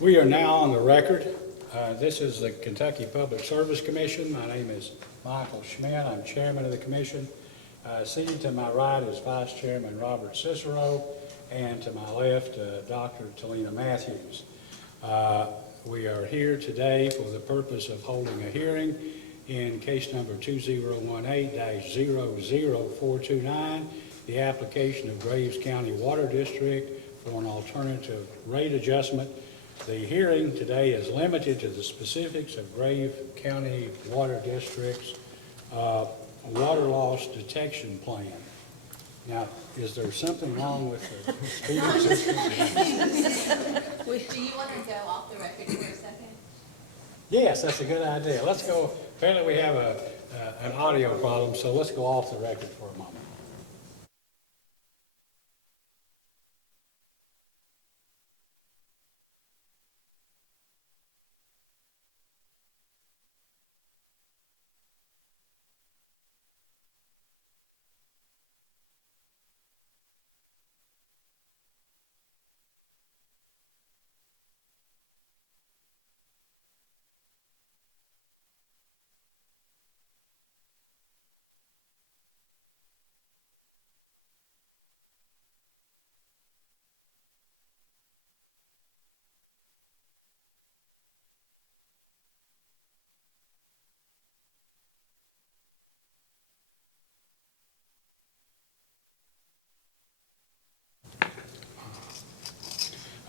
We are now on the record. This is the Kentucky Public Service Commission. My name is Michael Schmidt. I'm chairman of the commission. Seated to my right is Vice Chairman Robert Cicero, and to my left, Dr. Talina Matthews. We are here today for the purpose of holding a hearing in case number 2018-00429, the application of Graves County Water District for an alternative rate adjustment. The hearing today is limited to the specifics of Graves County Water District's water loss detection plan. Now, is there something wrong with the speaker system? Do you want to go off the record for a second? Yes, that's a good idea. Let's go. Apparently we have an audio problem, so let's go off the record for a moment.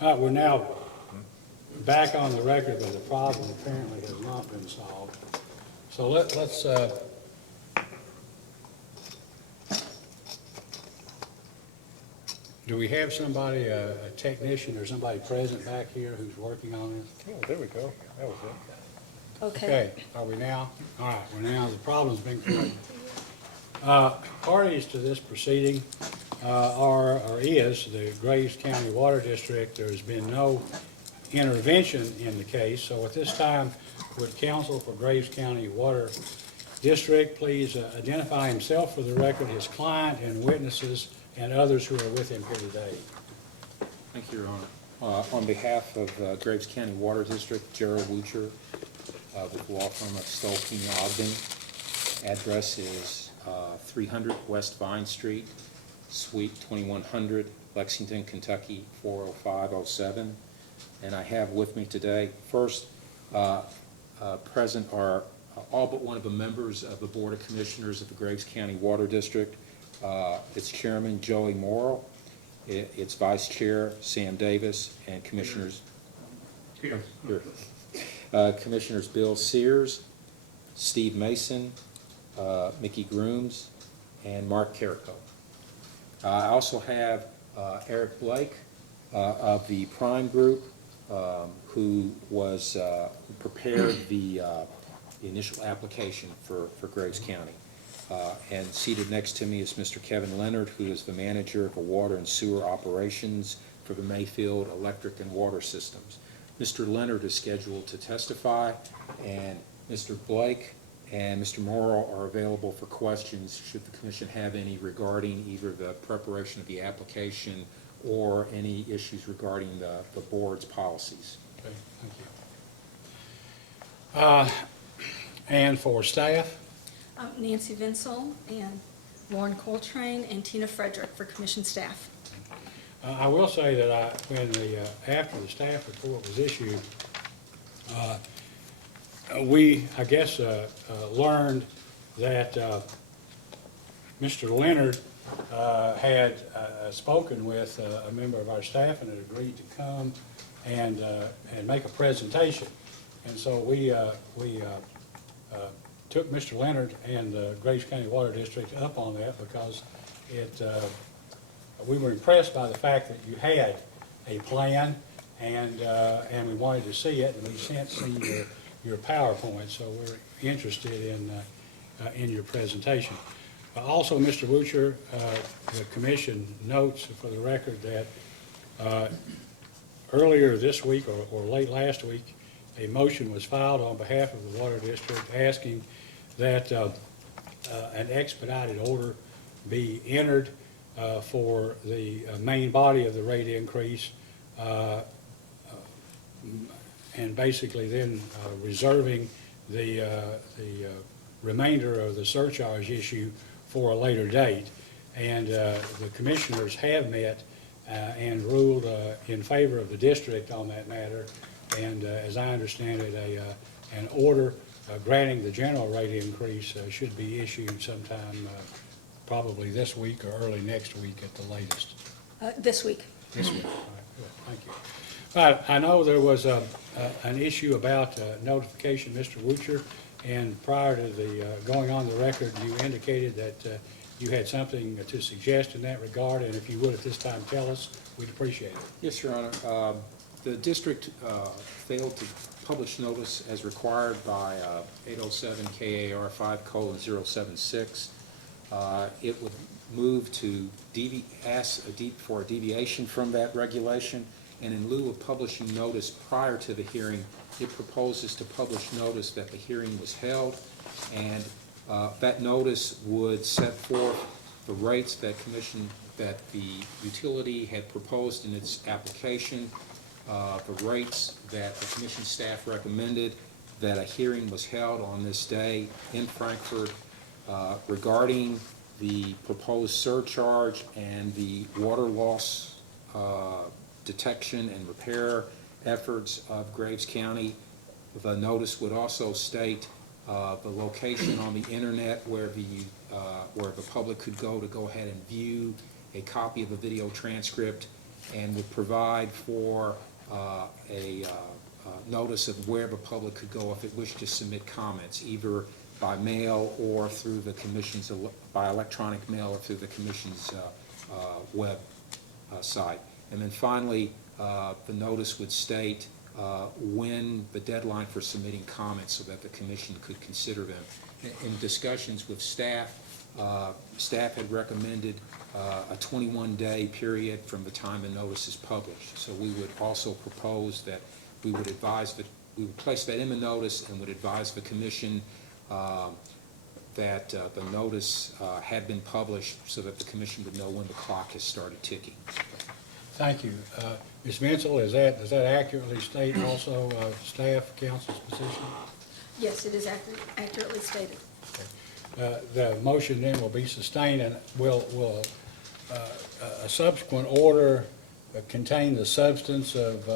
All right, we're now back on the record, but the problem apparently has not been solved. So let's do we have somebody, a technician or somebody present back here who's working on this? Oh, there we go. That was it. Okay, are we now? All right, we're now, the problem's been corrected. Parties to this proceeding are, or is, the Graves County Water District. There's been no intervention in the case, so at this time, would counsel for Graves County Water District please identify himself for the record, his client and witnesses, and others who are with him here today. Thank you, Your Honor. On behalf of Graves County Water District, Gerald Wucher with the law firm of Stolking Ogden. Address is 300 West Vine Street, Suite 2100, Lexington, Kentucky 40507. And I have with me today, first, present are all but one of the members of the Board of Commissioners of the Graves County Water District. Its Chairman, Joey Morrill, its Vice Chair, Sam Davis, and Commissioners here. Commissioners Bill Sears, Steve Mason, Mickey Grooms, and Mark Carrico. I also have Eric Blake of the Prime Group, who was who prepared the initial application for Graves County. And seated next to me is Mr. Kevin Leonard, who is the manager of the water and sewer operations for the Mayfield Electric and Water Systems. Mr. Leonard is scheduled to testify, and Mr. Blake and Mr. Morrill are available for questions should the Commission have any regarding either the preparation of the application or any issues regarding the Board's policies. Okay, thank you. And for staff? Nancy Vinsel and Lauren Coltrane and Tina Frederick for Commission staff. I will say that after the staff report was issued, we, I guess, learned that Mr. Leonard had spoken with a member of our staff and had agreed to come and make a presentation. And so we took Mr. Leonard and the Graves County Water District up on that because we were impressed by the fact that you had a plan and we wanted to see it, and we sent your PowerPoint, so we're interested in your presentation. Also, Mr. Wucher, the Commission notes for the record that earlier this week or late last week, a motion was filed on behalf of the Water District asking that an expedited order be entered for the main body of the rate increase and basically then reserving the remainder of the surcharge issue for a later date. And the commissioners have met and ruled in favor of the district on that matter. And as I understand it, an order granting the general rate increase should be issued sometime probably this week or early next week at the latest. This week. This week. All right, good, thank you. All right, I know there was an issue about notification, Mr. Wutcher, and prior to the going on the record, you indicated that you had something to suggest in that regard, and if you would at this time tell us, we'd appreciate it. Yes, Your Honor. The district failed to publish notice as required by 807 KAR 5:076. It would move to ask for a deviation from that regulation, and in lieu of publishing notice prior to the hearing, it proposes to publish notice that the hearing was held, and that notice would set forth the rates that the utility had proposed in its application, the rates that the commission staff recommended, that a hearing was held on this day in Frankfort regarding the proposed surcharge and the water loss detection and repair efforts of Graves County. The notice would also state the location on the internet where the public could go ahead and view a copy of a video transcript, and would provide for a notice of where the public could go if it wished to submit comments, either by mail or through the commission's, by electronic mail or through the commission's web site. And then finally, the notice would state when the deadline for submitting comments so that the commission could consider them. In discussions with staff, staff had recommended a 21-day period from the time the notice is published. So we would also propose that we would advise that we would place that in the notice and would advise the commission that the notice had been published so that the commission would know when the clock has started ticking. Thank you. Ms. Menzel, does that accurately state also staff council's position? Yes, it is accurately stated. The motion then will be sustained, and will a subsequent order contain the substance of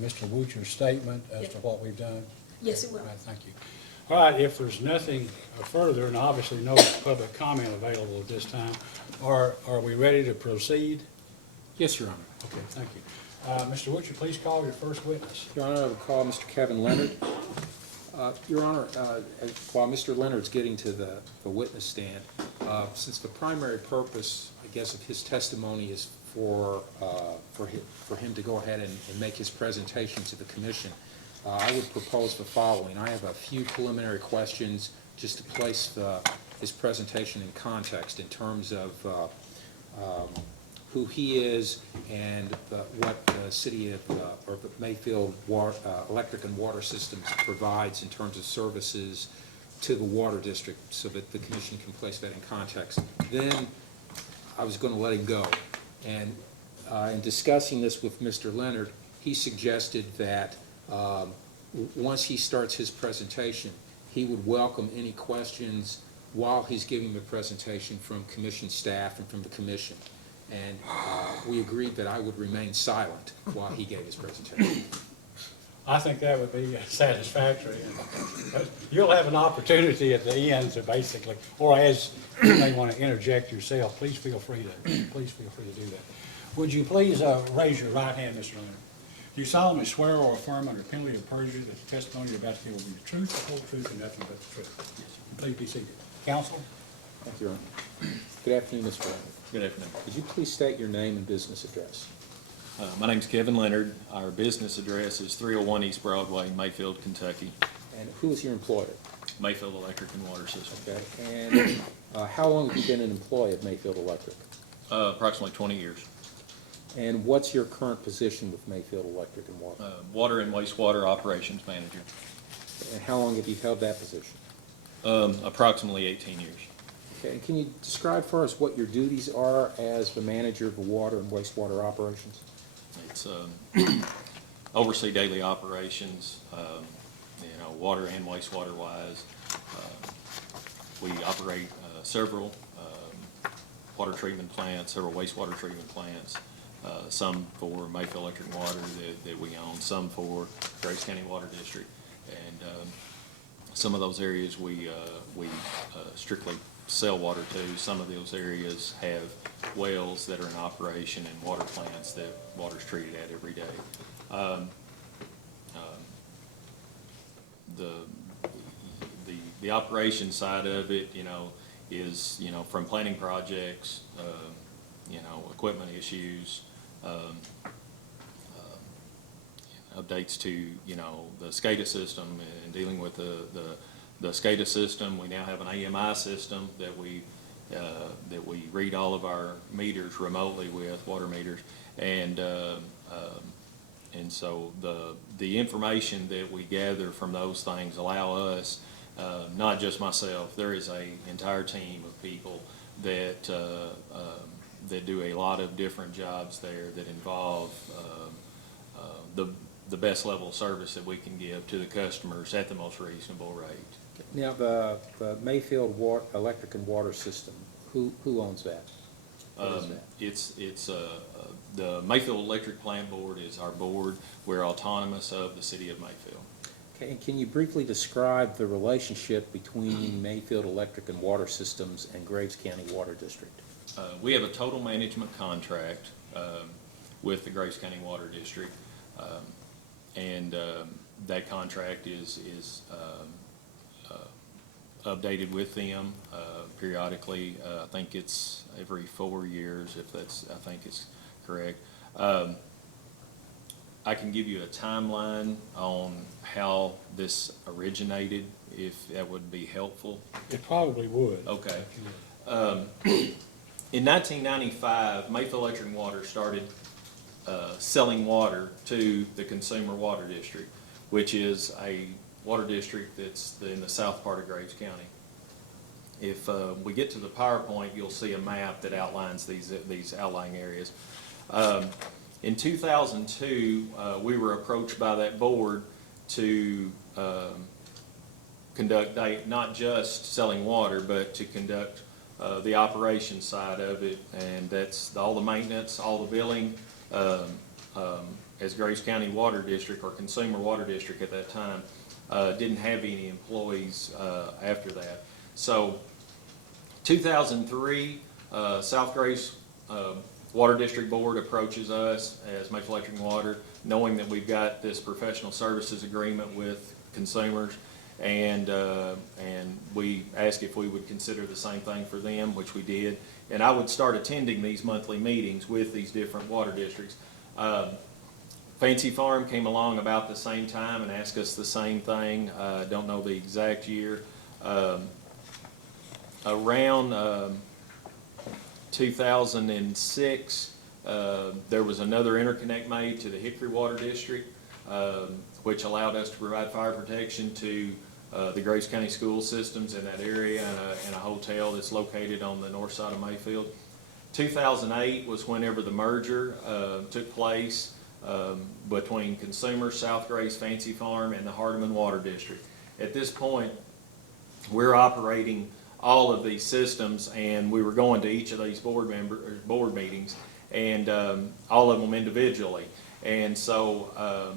Mr. Wutcher's statement as to what we've done? Yes, it will. All right, thank you. All right, if there's nothing further, and obviously no public comment available at this time, are we ready to proceed? Yes, Your Honor. Okay, thank you. Mr. Wutcher, please call your first witness. Your Honor, I would call Mr. Kevin Leonard. Your Honor, while Mr. Leonard's getting to the witness stand, since the primary purpose, I guess, of his testimony is for him to go ahead and make his presentation to the commission, I would propose the following. I have a few preliminary questions just to place his presentation in context in terms of who he is and what the city of, or the Mayfield Electric and Water Systems provides in terms of services to the water district, so that the commission can place that in context. Then I was going to let him go. And in discussing this with Mr. Leonard, he suggested that once he starts his presentation, he would welcome any questions while he's giving the presentation from commission staff and from the commission. And we agreed that I would remain silent while he gave his presentation. I think that would be satisfactory. You'll have an opportunity at the end to basically, or as you may want to interject yourself, please feel free to do that. Would you please raise your right hand, Mr. Leonard? Do you solemnly swear or affirm under penalty of perjury that the testimony you're about to give will be the truth, the whole truth, and nothing but the truth? Yes. Please be seated. Counsel? Thank you, Your Honor. Good afternoon, Mr. Leonard. Good afternoon. Could you please state your name and business address? My name's Kevin Leonard. Our business address is 301 East Broadway, Mayfield, Kentucky. And who is your employer? Mayfield Electric and Water System. Okay. And how long have you been an employee of Mayfield Electric? Approximately 20 years. And what's your current position with Mayfield Electric and Water? Water and wastewater operations manager. And how long have you held that position? Approximately 18 years. Okay. And can you describe for us what your duties are as the manager of the water and wastewater operations? It's oversee daily operations, water and wastewater wise. We operate several water treatment plants, several wastewater treatment plants, some for Mayfield Electric and Water that we own, some for Graves County Water District. And some of those areas we strictly sell water to. Some of those areas have wells that are in operation and water plants that water's treated at every day. The operation side of it, is, from planning projects, equipment issues, updates to, the SCADA system and dealing with the SCADA system. We now have an AMI system that we read all of our meters remotely with, water meters. And so the information that we gather from those things allow us, not just myself, there is a entire team of people that do a lot of different jobs there that involve the best level of service that we can give to the customers at the most reasonable rate. Now, the Mayfield Electric and Water System, who owns that? What is that? It's the Mayfield Electric Plant Board is our board. We're autonomous of the city of Mayfield. Okay, and can you briefly describe the relationship between Mayfield Electric and Water Systems and Graves County Water District? We have a total management contract with the Graves County Water District, and that contract is updated with them periodically. I think it's every 4 years, I think it's correct. I can give you a timeline on how this originated, if that would be helpful. It probably would. Okay. In 1995, Mayfield Electric and Water started selling water to the Consumer Water District, which is a water district that's in the south part of Graves County. If we get to the PowerPoint, you'll see a map that outlines these outlying areas. In 2002, we were approached by that board to conduct not just selling water, but to conduct the operations side of it, and that's all the maintenance, all the billing. As Graves County Water District, or Consumer Water District at that time, didn't have any employees after that. So 2003, South Graves Water District Board approaches us as Mayfield Electric and Water, knowing that we've got this professional services agreement with consumers, and we asked if we would consider the same thing for them, which we did. And I would start attending these monthly meetings with these different water districts. Fancy Farm came along about the same time and asked us the same thing. Don't know the exact year. Around 2006, there was another interconnect made to the Hickory Water District, which allowed us to provide fire protection to the Graves County school systems in that area, and a hotel that's located on the north side of Mayfield. 2008 was whenever the merger took place between Consumer, South Graves, Fancy Farm, and the Hardeman Water District. At this point, we're operating all of these systems, and we were going to each of these board meetings, and all of them individually. And so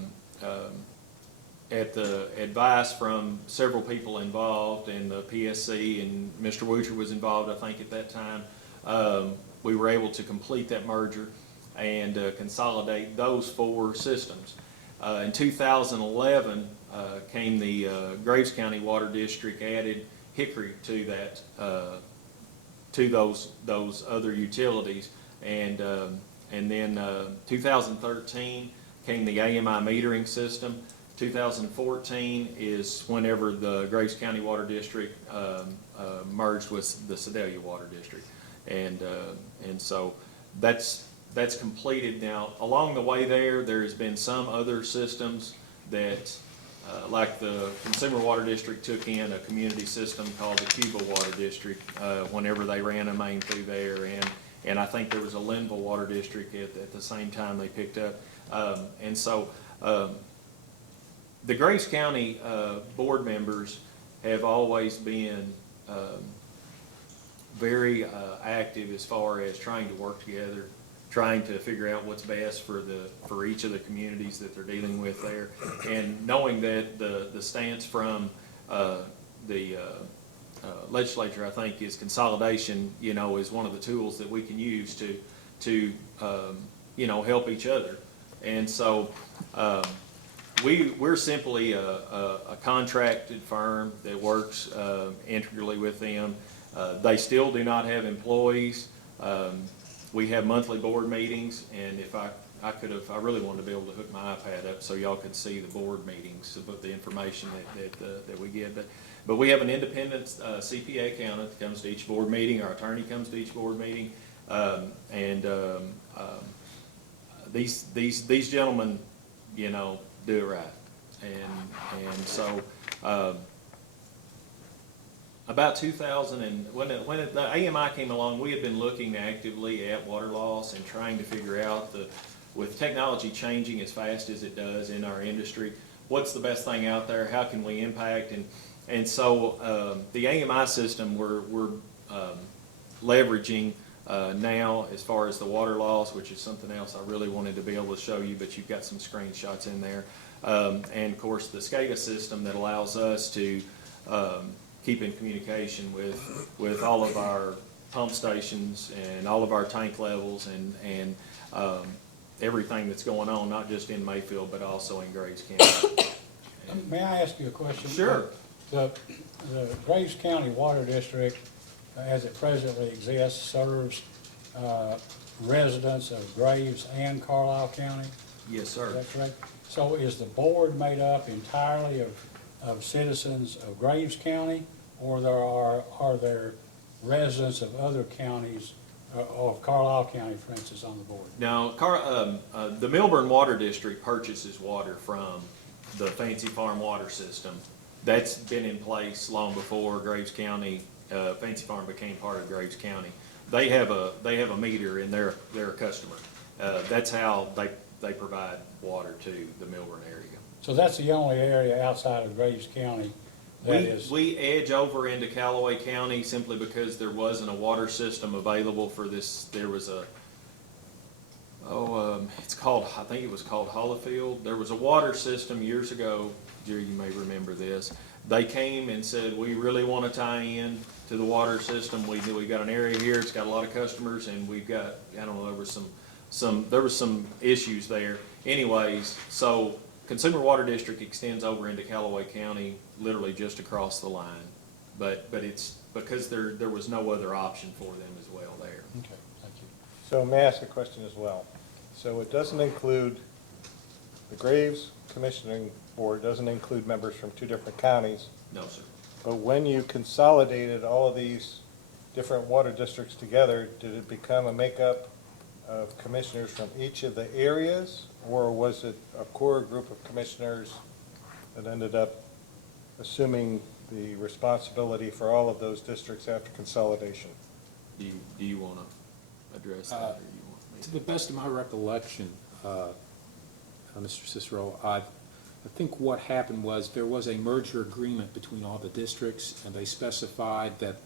at the advice from several people involved in the PSC, and Mr. Woucher was involved, I think, at that time, we were able to complete that merger and consolidate those 4 systems. In 2011 came the Graves County Water District, added Hickory to that, to those other utilities, and then 2013 came the AMI metering system. 2014 is whenever the Graves County Water District merged with the Sedalia Water District, and so that's completed. Now, along the way there has been some other systems that, like the Consumer Water District took in a community system called the Cuba Water District whenever they ran a main through there, and I think there was a Linville Water District at the same time they picked up. And so The Graves County board members have always been very active as far as trying to work together, trying to figure out what's best for each of the communities that they're dealing with there. And knowing that the stance from the legislature, I think, is consolidation, is one of the tools that we can use to help each other. And so, we're simply a contracted firm that works integrally with them. They still do not have employees. We have monthly board meetings, and if I really wanted to be able to hook my iPad up so y'all could see the board meetings, about the information that we get. But we have an independent CPA accountant that comes to each board meeting. Our attorney comes to each board meeting, these gentlemen, do it right. And so, about 2000 and when the AMI came along, we had been looking actively at water loss and trying to figure out with technology changing as fast as it does in our industry, what's the best thing out there? How can we impact? And so the AMI system we're leveraging now as far as the water loss, which is something else I really wanted to be able to show you, but you've got some screenshots in there. And of course the SCADA system that allows us to keep in communication with all of our pump stations and all of our tank levels and everything that's going on, not just in Mayfield, but also in Graves County. May I ask you a question? Sure. The Graves County Water District, as it presently exists, serves residents of Graves and Carlisle County? Yes, sir. Is that correct? So is the board made up entirely of citizens of Graves County, or are there residents of other counties, of Carlisle County, for instance, on the board? Now, the Milburn Water District purchases water from the Fancy Farm water system. That's been in place long before Graves County, Fancy Farm became part of Graves County. They have a meter and they're a customer. That's how they provide water to the Milburn area. So that's the only area outside of Graves County that is. We edge over into Callaway County simply because there wasn't a water system available for this. There was I think it was called Hollifield. There was a water system years ago, Jerry, you may remember this. They came and said, we really want to tie in to the water system. We got an area here, it's got a lot of customers, and we've got, I don't know, there was some issues there. Anyways, so Consumer Water District extends over into Callaway County, literally just across the line. But it's because there was no other option for them as well there. Okay, thank you. So may I ask a question as well? So it doesn't include, the Graves Commissioning Board doesn't include members from two different counties, No, sir. but when you consolidated all of these different water districts together, did it become a makeup of commissioners from each of the areas? Or was it a core group of commissioners that ended up assuming the responsibility for all of those districts after consolidation? Do you want to address that, or you want me To the best of my recollection, Mr. Cicero, I think what happened was there was a merger agreement between all the districts, and they specified that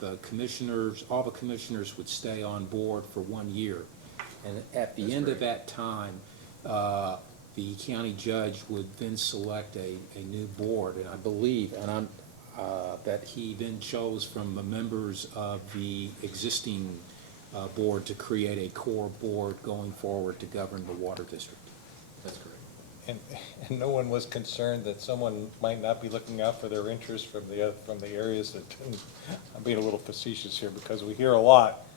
all the commissioners would stay on board for 1 year. And at the end of that time, the county judge would then select a new board, and I believe, that he then chose from the members of the existing board to create a core board going forward to govern the water district. That's correct. And no one was concerned that someone might not be looking out for their interests from the areas that didn't. I'm being a little facetious here because we hear a lot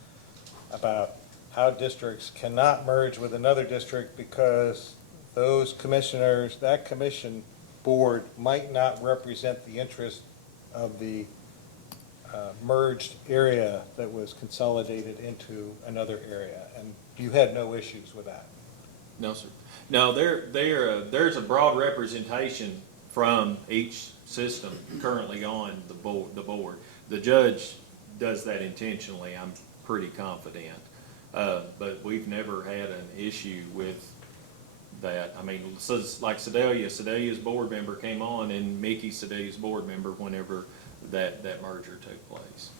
about how districts cannot merge with another district because those commissioners, that commission board might not represent the interest of the merged area that was consolidated into another area. And you had no issues with that? No, sir. No, there's a broad representation from each system currently on the board. The judge does that intentionally, I'm pretty confident. But we've never had an issue with that. I mean, so it's like Sedalia's board member came on, and Mickey Sedalia's board member whenever that merger took place.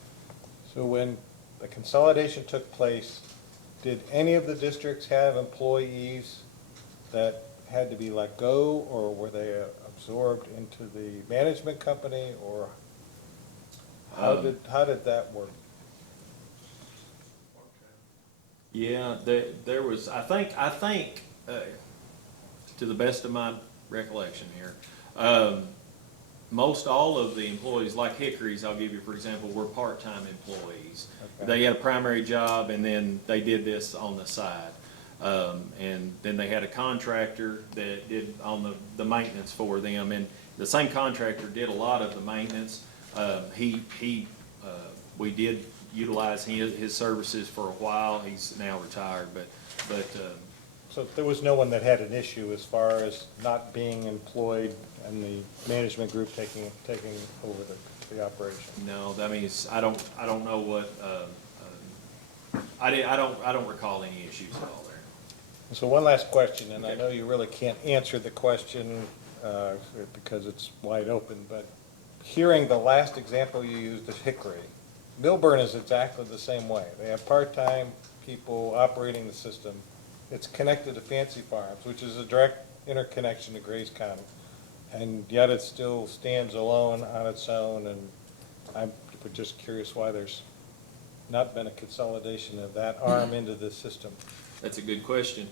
So when the consolidation took place, did any of the districts have employees that had to be let go, or were they absorbed into the management company, or how did that work? Yeah, there was, I think, to the best of my recollection here, most all of the employees, like Hickory's, I'll give you for example, were part-time employees. Okay. They had a primary job and then they did this on the side. And then they had a contractor that did on the maintenance for them, and the same contractor did a lot of the maintenance. We did utilize his services for a while. He's now retired, but So there was no one that had an issue as far as not being employed and the management group taking over the operation? no, that means, I don't know what, I don't recall any issues at all there. So one last question, and I Okay. know you really can't answer the question because it's wide open, but hearing the last example you used of Hickory, Milburn is exactly the same way. They have part-time people operating the system. It's connected to Fancy Farms, which is a direct interconnection to Grays County, and yet it still stands alone on its own, and I'm just curious why there's not been a consolidation of that arm into the system. That's a good question.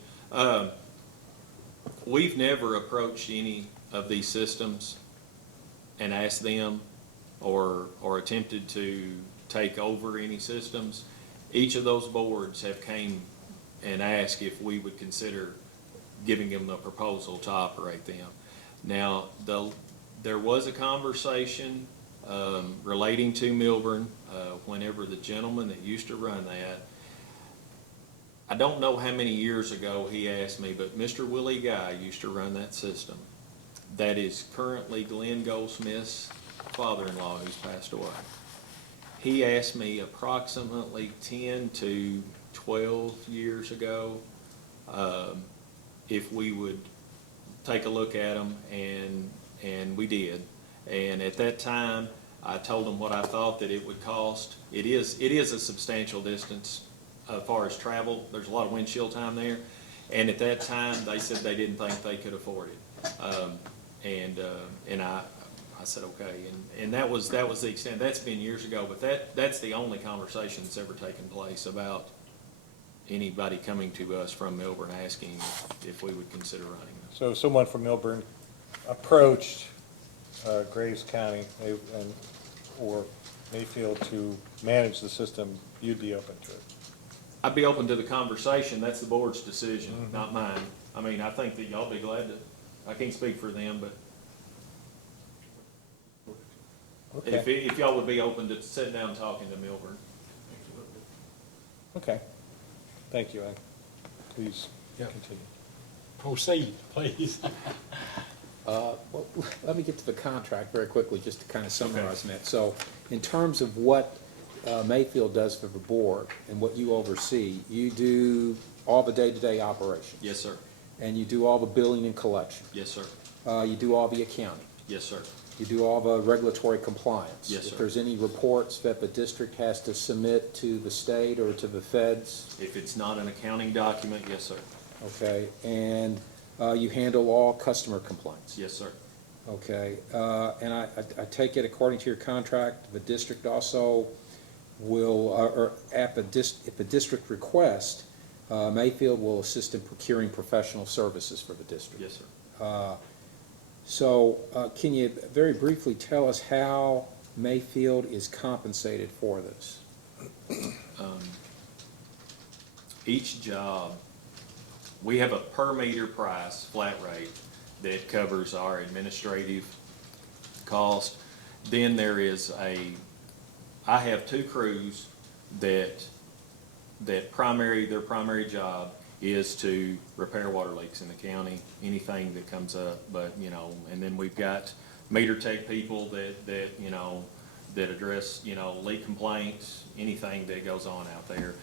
We've never approached any of these systems and asked them or attempted to take over any systems. Each of those boards have came and asked if we would consider giving them the proposal to operate them. Now, there was a conversation relating to Milburn whenever the gentleman that used to run that, I don't know how many years ago he asked me, but Mr. Willie Guy used to run that system. That is currently Glenn Goldsmith's father-in-law who's passed away. He asked me approximately 10 to 12 years ago if we would take a look at them, and we did. And at that time, I told him what I thought that it would cost. It is a substantial distance as far as travel. There's a lot of windshield time there. And at that time, they said they didn't think they could afford it. And I said, okay. And that was the extent. That's been years ago, but that's the only conversation that's ever taken place about anybody coming to us from Milburn asking if we would consider running them. So if someone from Milburn approached Graves County or Mayfield to manage the system, you'd be open to it? I'd be open to the conversation. That's the board's decision, not mine. I mean, I think that y'all be glad to, I can't speak for them, but Okay. if y'all would be open to sitting down and talking to Milburn. Okay. Thank you, Ed. Please Yeah. continue. Proceed, please. Well, let me get to the contract very quickly, just to kind of summarize that. So, in terms of what Mayfield does for the board and what you oversee, you do all the day-to-day operations. Yes, sir. And you do all the billing and collection. Yes, sir. You do all the accounting. Yes, sir. You do all the regulatory compliance. Yes, sir. If there's any reports that the district has to submit to the state or to the feds, If it's not an accounting document, yes, sir. okay? And you handle all customer complaints. Yes, sir. Okay, and I take it according to your contract, the district also will, or if the district requests, Mayfield will assist in procuring professional services for the district. Yes, sir. So, can you very briefly tell us how Mayfield is compensated for this? Each job, we have a per meter price, flat rate, that covers our administrative cost. Then there is I have two crews that their primary job is to repair water leaks in the county, anything that comes up, but, and then we've got meter tech people that address, leak complaints, anything that goes on out there.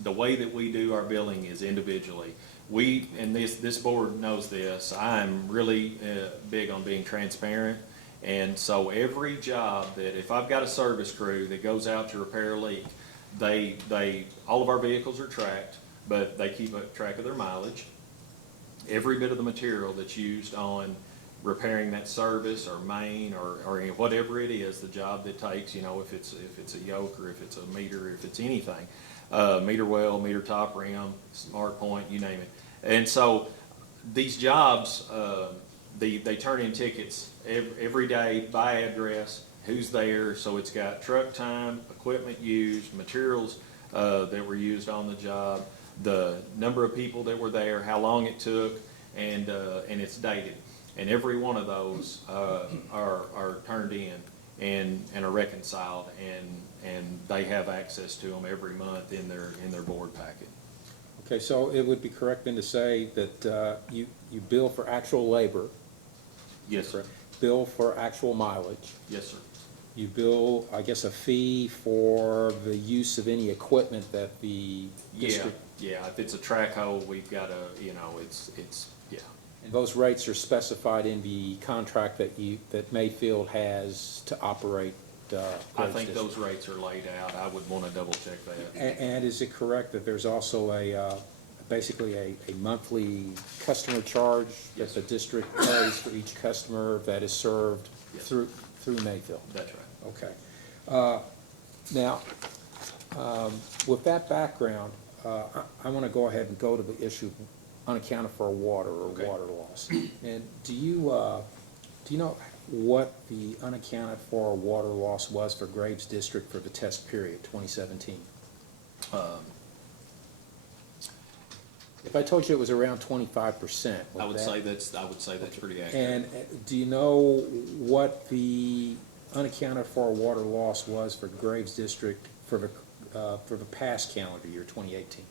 the way that we do our billing is individually. And this board knows this, I'm really big on being transparent. And so every job that, if I've got a service crew that goes out to repair a leak, all of our vehicles are tracked, but they keep a track of their mileage. Every bit of the material that's used on repairing that service or main or whatever it is, the job that takes, if it's a yoke or if it's a meter, if it's anything, meter well, meter top rim, smart point, you name it. And so these jobs, they turn in tickets every day by address, who's there, so it's got truck time, equipment used, materials that were used on the job, the number of people that were there, how long it took, and it's dated. And every one of those are turned in and are reconciled, and they have access to them every month in their board packet. Okay, so it would be correct then to say that you bill for actual labor, Yes, sir. bill for actual mileage, Yes, sir. you bill, I guess, a fee for the use of any equipment that the Yeah, district. yeah, if it's a track hole, we've got a, yeah. And those rates are specified in the contract that Mayfield has to operate I Graves think District. those rates are laid out. I would want to double check that. And is it correct that there's also basically a monthly customer charge Yes, that the district pays for each customer that is served Yes. through Mayfield? That's right. Okay. Now, with that background, I want to go ahead and go to the issue of unaccounted for water or Okay. water loss. And do you know what the unaccounted for water loss was for Graves District for the test period, 2017? If I told you it was around 25%, I would say that's pretty accurate. And do you know what the unaccounted for water loss was for Graves District for the past calendar year, 2018?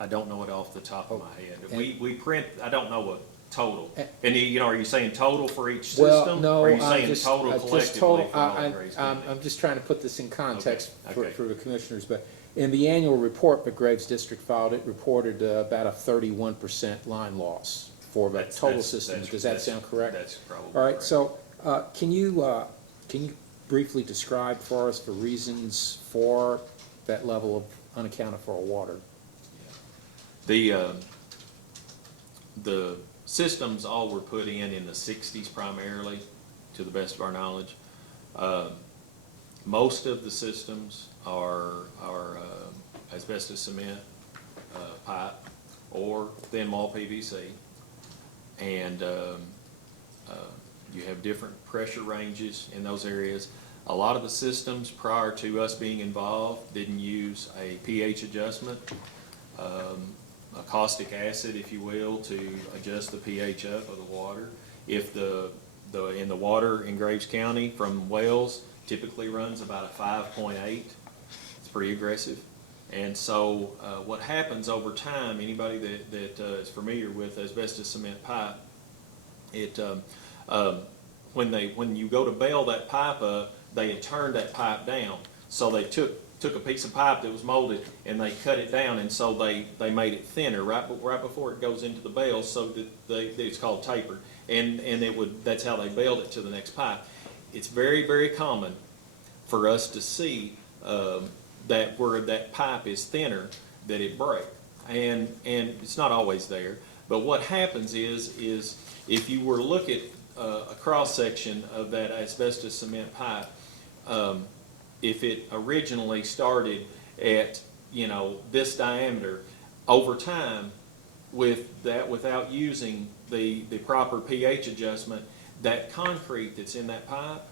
I don't know it off the top of my head. And- We print, I don't know a total. And- And are you saying total for each Well, system? no, Or are you I'm saying just, total just collectively total, for all of Graves County? I'm just trying to put this in context Okay. for the commissioners, but in the annual report that Graves District filed, it reported about a 31% line loss for the That's- total that's- system. that's- Does that that's- sound correct? That's probably All right, correct. so, can you briefly describe for us the reasons for that level of unaccounted for water? The systems all were put in the 60s primarily, to the best of our knowledge. Most of the systems are asbestos cement pipe or thin wall PVC. And you have different pressure ranges in those areas. A lot of the systems prior to us being involved didn't use a pH adjustment, a caustic acid, if you will, to adjust the pH up of the water. If in the water in Graves County from wells typically runs about a 5.8, it's pretty aggressive. And so what happens over time, anybody that is familiar with asbestos cement pipe, when you go to bail that pipe up, they had turned that pipe down. So they took a piece of pipe that was molded and they cut it down, and so they made it thinner right before it goes into the bale, so that it's called tapered, and that's how they bailed it to the next pipe. It's very, very common for us to see that where that pipe is thinner, that it break, and it's not always there. But what happens is if you were to look at a cross section of that asbestos cement pipe, if it originally started at, this diameter, over time, without using the proper pH adjustment, that concrete that's in that pipe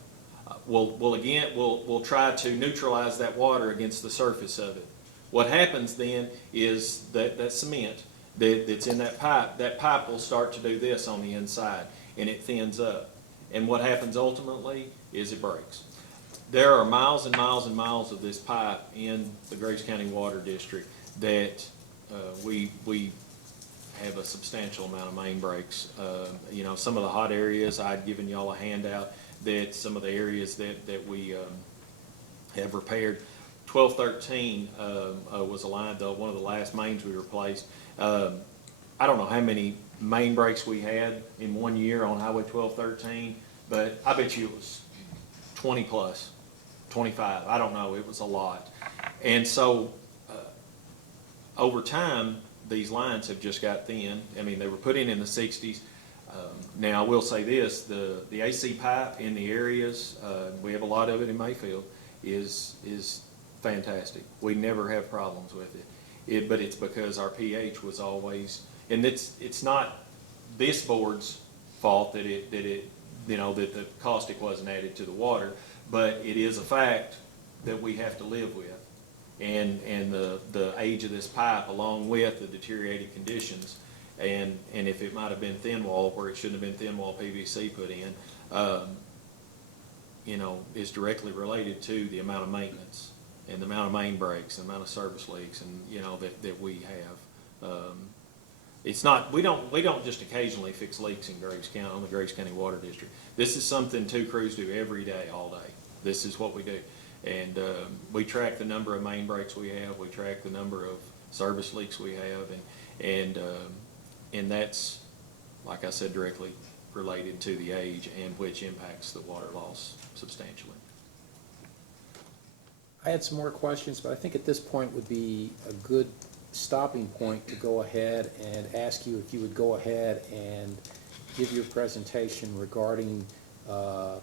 will try to neutralize that water against the surface of it. What happens then is that cement that's in that pipe will start to do this on the inside, and it thins up. And what happens ultimately is it breaks. There are miles and miles and miles of this pipe in the Graves County Water District that we have a substantial amount of main breaks. Some of the hot areas, I'd given y'all a handout that some of the areas that we have repaired, 1213 was a line, though, one of the last mains we replaced. I don't know how many main breaks we had in 1 year on Highway 1213, but I bet you it was 20 plus, 25. I don't know. It was a lot. And so over time, these lines have just got thin. I mean, they were put in the 60s. Now, I will say this, the AC pipe in the areas, we have a lot of it in Mayfield, is fantastic. We never have problems with it. But it's because our pH was always, and it's not this board's fault that that the caustic wasn't added to the water, but it is a fact that we have to live with. And the age of this pipe, along with the deteriorated conditions, and if it might have been thin wall where it shouldn't have been thin wall PVC put in, is directly related to the amount of maintenance and the amount of main breaks, and the amount of service leaks, and that we have. It's not, we don't just occasionally fix leaks in Graves County, on the Graves County Water District. This is something two crews do every day, all day. This is what we do. And we track the number of main breaks we have, we track the number of service leaks we have, and that's, like I said, directly related to the age, and which impacts the water loss substantially. I had some more questions, but I think at this point would be a good stopping point to go ahead and ask you if you would go ahead and give your presentation regarding the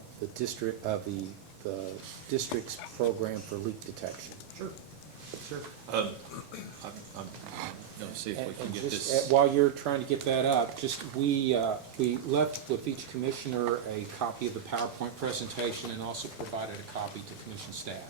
district's program for leak detection. Sure. I'm gonna see if we can And get just, this. while you're trying to get that up, we left with each commissioner a copy of the PowerPoint presentation and also provided a copy to commission staff.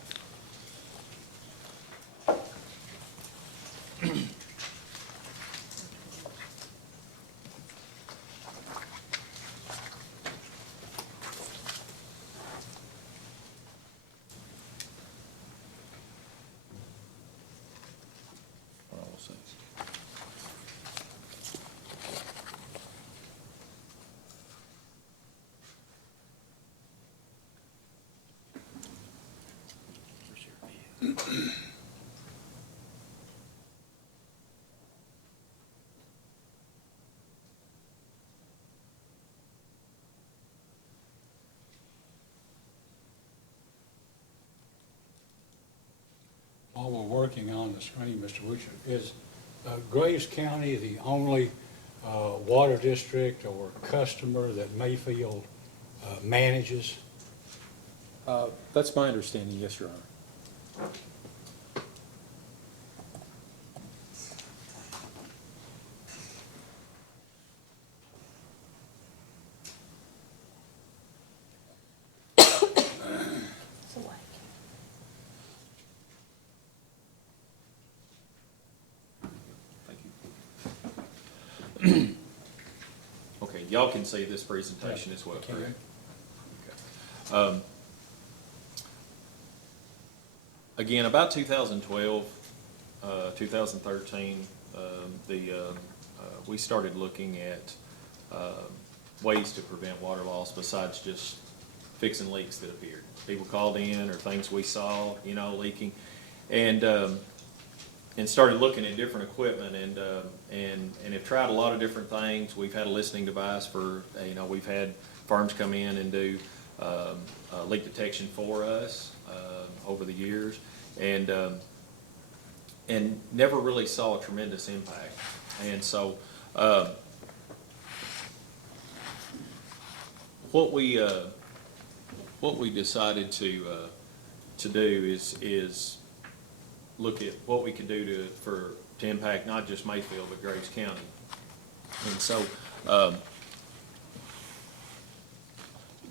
While we're working on the screen, Mr. Woocher, is Graves County the only water district or customer that Mayfield manages? That's my understanding, yes, Your Honor. Okay, y'all can see this presentation as well, Can. correct? Okay. Again, about 2012, 2013, we started looking at ways to prevent water loss besides just fixing leaks that appeared. People called in, or things we saw, leaking, and started looking at different equipment, and have tried a lot of different things. We've had a listening device for, we've had firms come in and do leak detection for us over the years, and never really saw a tremendous impact. And so what we decided to do is look at what we could do to impact not just Mayfield, but Graves County. And so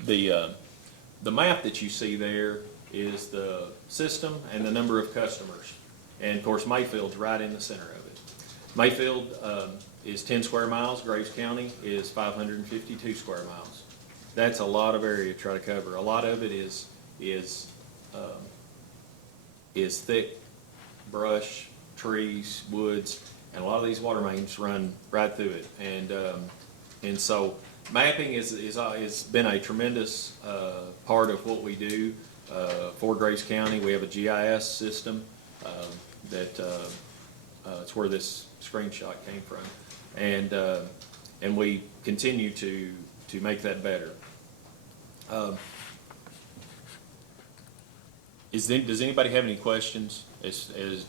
the map that you see there is the system and the number of customers. And of course, Mayfield's right in the center of it. Mayfield is 10 square miles, Graves County is 552 square miles. That's a lot of area to try to cover. A lot of it is thick brush, trees, woods, and a lot of these water mains run right through it. And so mapping has been a tremendous part of what we do. for Grace County. We have a GIS system that it's where this screenshot came from, and we continue to make that better. Does anybody have any questions as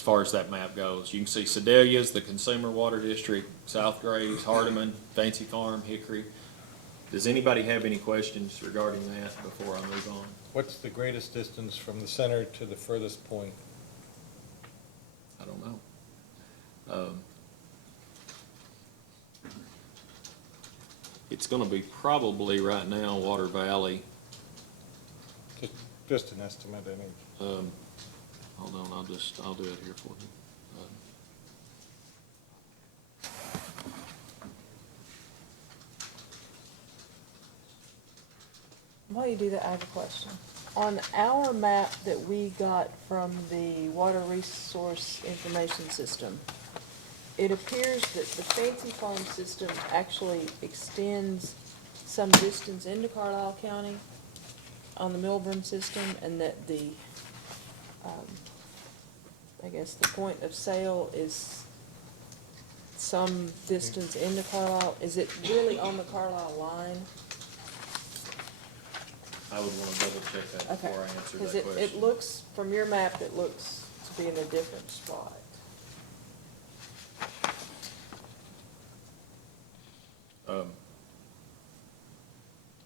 far as that map goes? You can see Sedalia's the consumer water district, South Graves, Hardeman, Fancy Farm, Hickory. Does anybody have any questions regarding that before I move on? What's the greatest distance from the center to the furthest point? I don't know. It's gonna be probably right now Water Valley. Just an estimate, I mean. Hold on, I'll do it here for you. While you do that, I have a question. On our map that we got from the Water Resource Information System, it appears that the Fancy Farm system actually extends some distance into Carlisle County on the Milburn system, and that the, I guess the point of sale is some distance into Carlisle. Is it really on the Carlisle line? I would wanna double check that Okay, before I answer because that question. it looks, from your map, it looks to be in a different spot.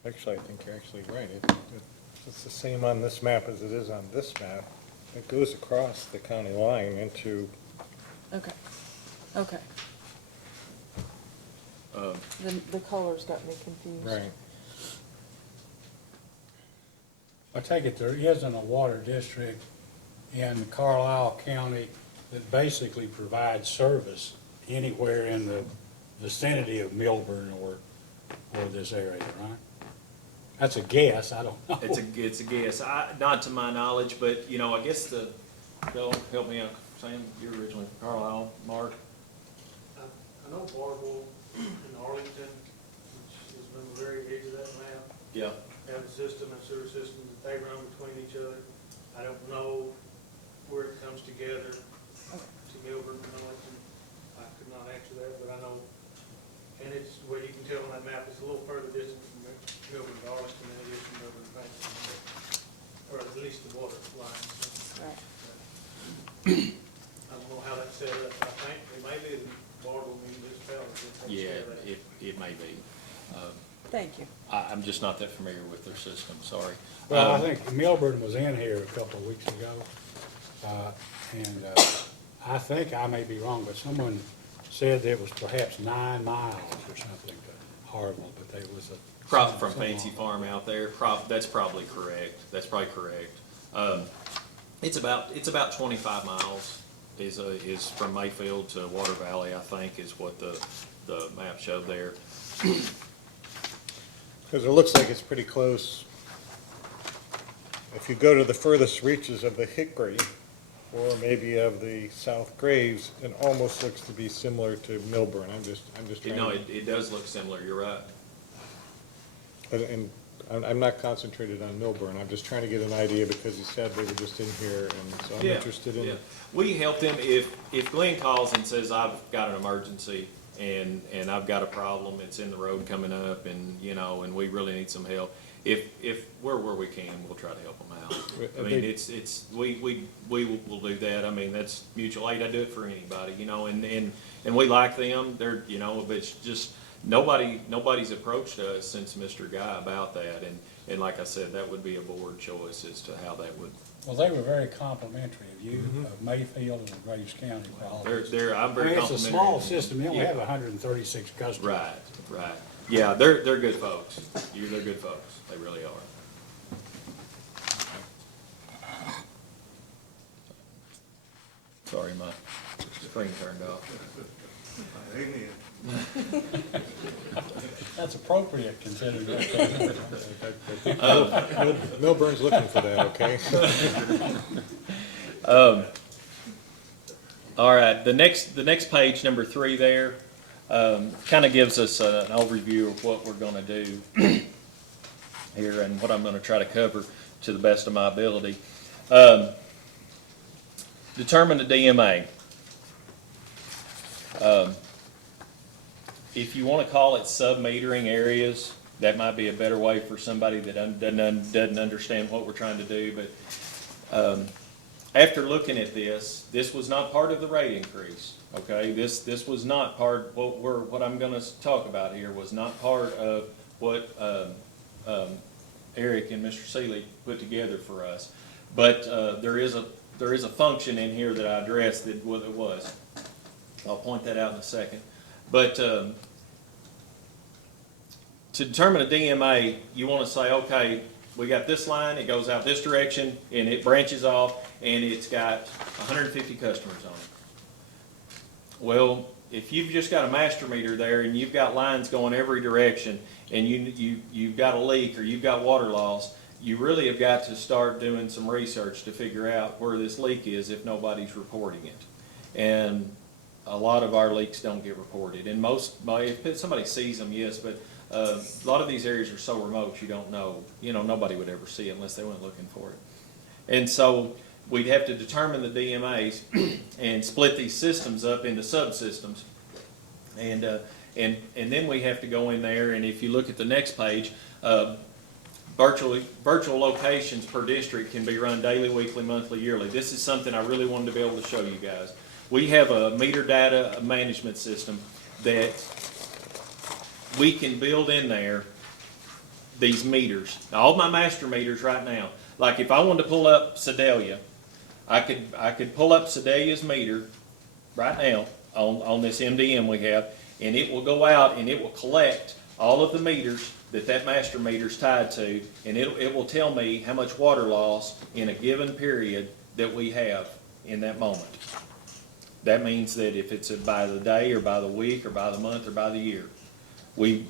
Actually, I think you're actually right. It's the same on this map as it is on this map. It goes across the county line into, Okay, okay. Um, The colors got me confused. right. I take it there isn't a water district in Carlisle County that basically provides service anywhere in the vicinity of Milburn or this area, right? That's a guess, I don't know. It's a guess. Not to my knowledge, but, you know, I guess Bill, help me out. Sam, you're originally from Carlisle. Mark? I know Barville and Arlington, which is on the very edge of that map, Yeah. have a system, a sewer system that they run between each other. I don't know where it comes together to Milburn and Arlington. I could not answer that, but I know, and it's, well, you can tell on that map, it's a little further distant from Milburn to Arlington than it is from Milburn to Franklin, or at least the water line. So, Right. I don't know how that's set up. I think it may be the Barville municipality that takes care of that. Yeah, it may be. Thank you. I'm just not that familiar with their system, sorry. Well, I think Milburn was in here a couple of weeks ago, and I think, I may be wrong, but someone said there was perhaps 9 miles or something to Harville, but there was a. From Fancy Farm out there, that's probably correct. That's probably correct. It's about 25 miles is from Mayfield to Water Valley, I think, is what the map showed there. Because it looks like it's pretty close. If you go to the furthest reaches of the Hickory, or maybe of the South Graves, it almost looks to be similar to Milburn. I'm just You trying know, to. it does look similar, you're right. And I'm not concentrated on Milburn. I'm just trying to get an idea because he said they were just in here, and so I'm Yeah, interested in. yeah. We help them if Glenn calls and says, I've got an emergency and I've got a problem, it's in the road coming up and, you know, and we really need some help. If we're where we can, we'll try to help them out. I mean, we will do that. I mean, that's mutual aid. I do it for anybody, you know, and we like them. They're, you know, but it's just, nobody's approached us since Mr. Guy about that. And like I said, that would be a board choice as to how that would. Well, they were very complimentary of you, of Mayfield and of Graves County for all this. I'm I very mean, it's complimentary. a small system, they only Yeah. have 136 customers. Right. Yeah, they're good folks. They're good folks. They really are. Sorry, my screen turned off. That's appropriate considering that. Milburn's looking for that, okay? All right, the next page, number 3 there, kind of gives us an overview of what we're gonna do here and what I'm gonna try to cover. to the best of my ability. Determine the DMA. If you want to call it sub-metering areas, that might be a better way for somebody that doesn't understand what we're trying to do, but after looking at this was not part of the rate increase, okay? This was not part, what I'm gonna talk about here was not part of what Eric and Mr. Seeley put together for us. But there is a function in here that I addressed that what it was. I'll point that out in a second. But to determine a DMA, you want to say, okay, we got this line, it goes out this direction, and it branches off, and it's got 150 customers on it. Well, if you've just got a master meter there and you've got lines going every direction, and you've got a leak or you've got water loss, you really have got to start doing some research to figure out where this leak is if nobody's reporting it. And a lot of our leaks don't get reported. And if somebody sees them, yes, but a lot of these areas are so remote you don't know. Nobody would ever see it unless they went looking for it. And so we'd have to determine the DMAs and split these systems up into subsystems. And then we have to go in there, and if you look at the next page, virtual locations per district can be run daily, weekly, monthly, yearly. This is something I really wanted to be able to show you guys. We have a meter data management system that we can build in there these meters. Now, all my master meters right now, like if I wanted to pull up Sedalia, I could pull up Sedalia's meter right now on this MDM we have, and it will go out and it will collect all of the meters that master meter is tied to, and it will tell me how much water loss in a given period that we have in that moment. That means that if it's by the day or by the week or by the month or by the year, a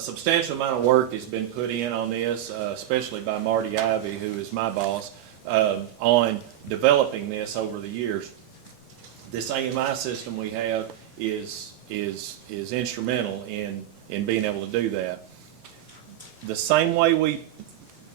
substantial amount of work has been put in on this, especially by Marty Ivey, who is my boss, on developing this over the years. This AMI system we have is instrumental in being able to do that. The same way we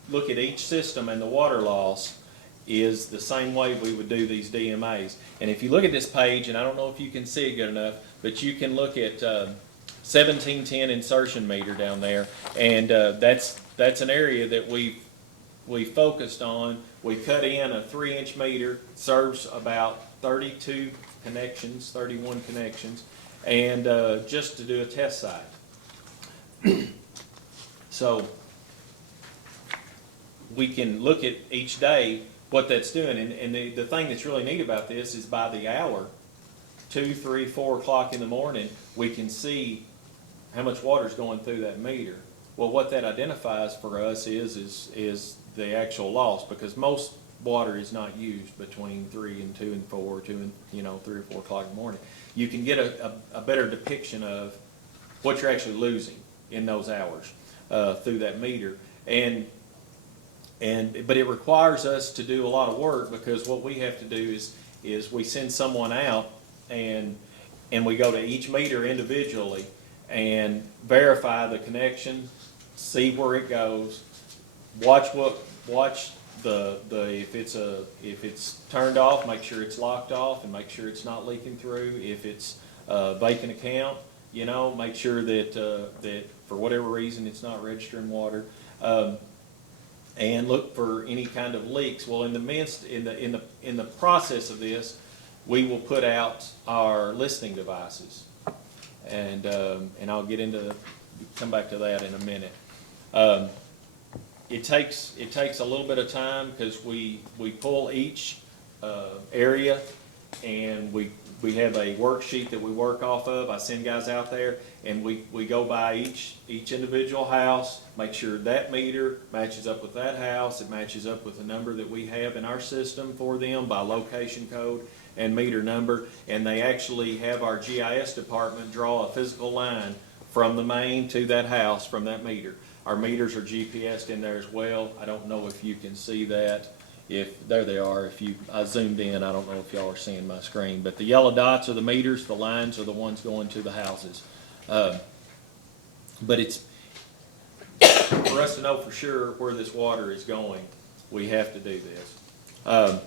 look at each system and the water loss is the same way we would do these DMAs. And if you look at this page, and I don't know if you can see it good enough, but you can look at 1710 insertion meter down there, and that's an area that we focused on. We cut in a 3-inch meter, serves about 31 connections, and just to do a test site. So we can look at each day what that's doing, and the thing that's really neat about this is by the hour, 2, 3, 4 o'clock in the morning, we can see how much water is going through that meter. Well, what that identifies for us is the actual loss, because most water is not used between 3 and 2 and 4, 3 or 4 o'clock in the morning. You can get a better depiction of what you're actually losing in those hours through that meter. But it requires us to do a lot of work, because what we have to do is we send someone out and we go to each meter individually and verify the connection, see where it goes, watch if it's turned off, make sure it's locked off and make sure it's not leaking through. If it's a vacant account, make sure that for whatever reason it's not registering water. And look for any kind of leaks. Well, in the process of this, we will put out our listening devices, and I'll come back to that in a minute. It takes a little bit of time, because we pull each area, and we have a worksheet that we work off of. I send guys out there, and we go by each individual house, make sure that meter matches up with that house, it matches up with the number that we have in our system for them by location code and meter number, and they actually have our GIS department draw a physical line from the main to that house from that meter. Our meters are GPSed in there as well. I don't know if you can see that. There they are. I zoomed in, I don't know if y'all are seeing my screen, but the yellow dots are the meters, the lines are the ones going to the houses. But it's, for for us to know for sure where this water is going, we have to do this.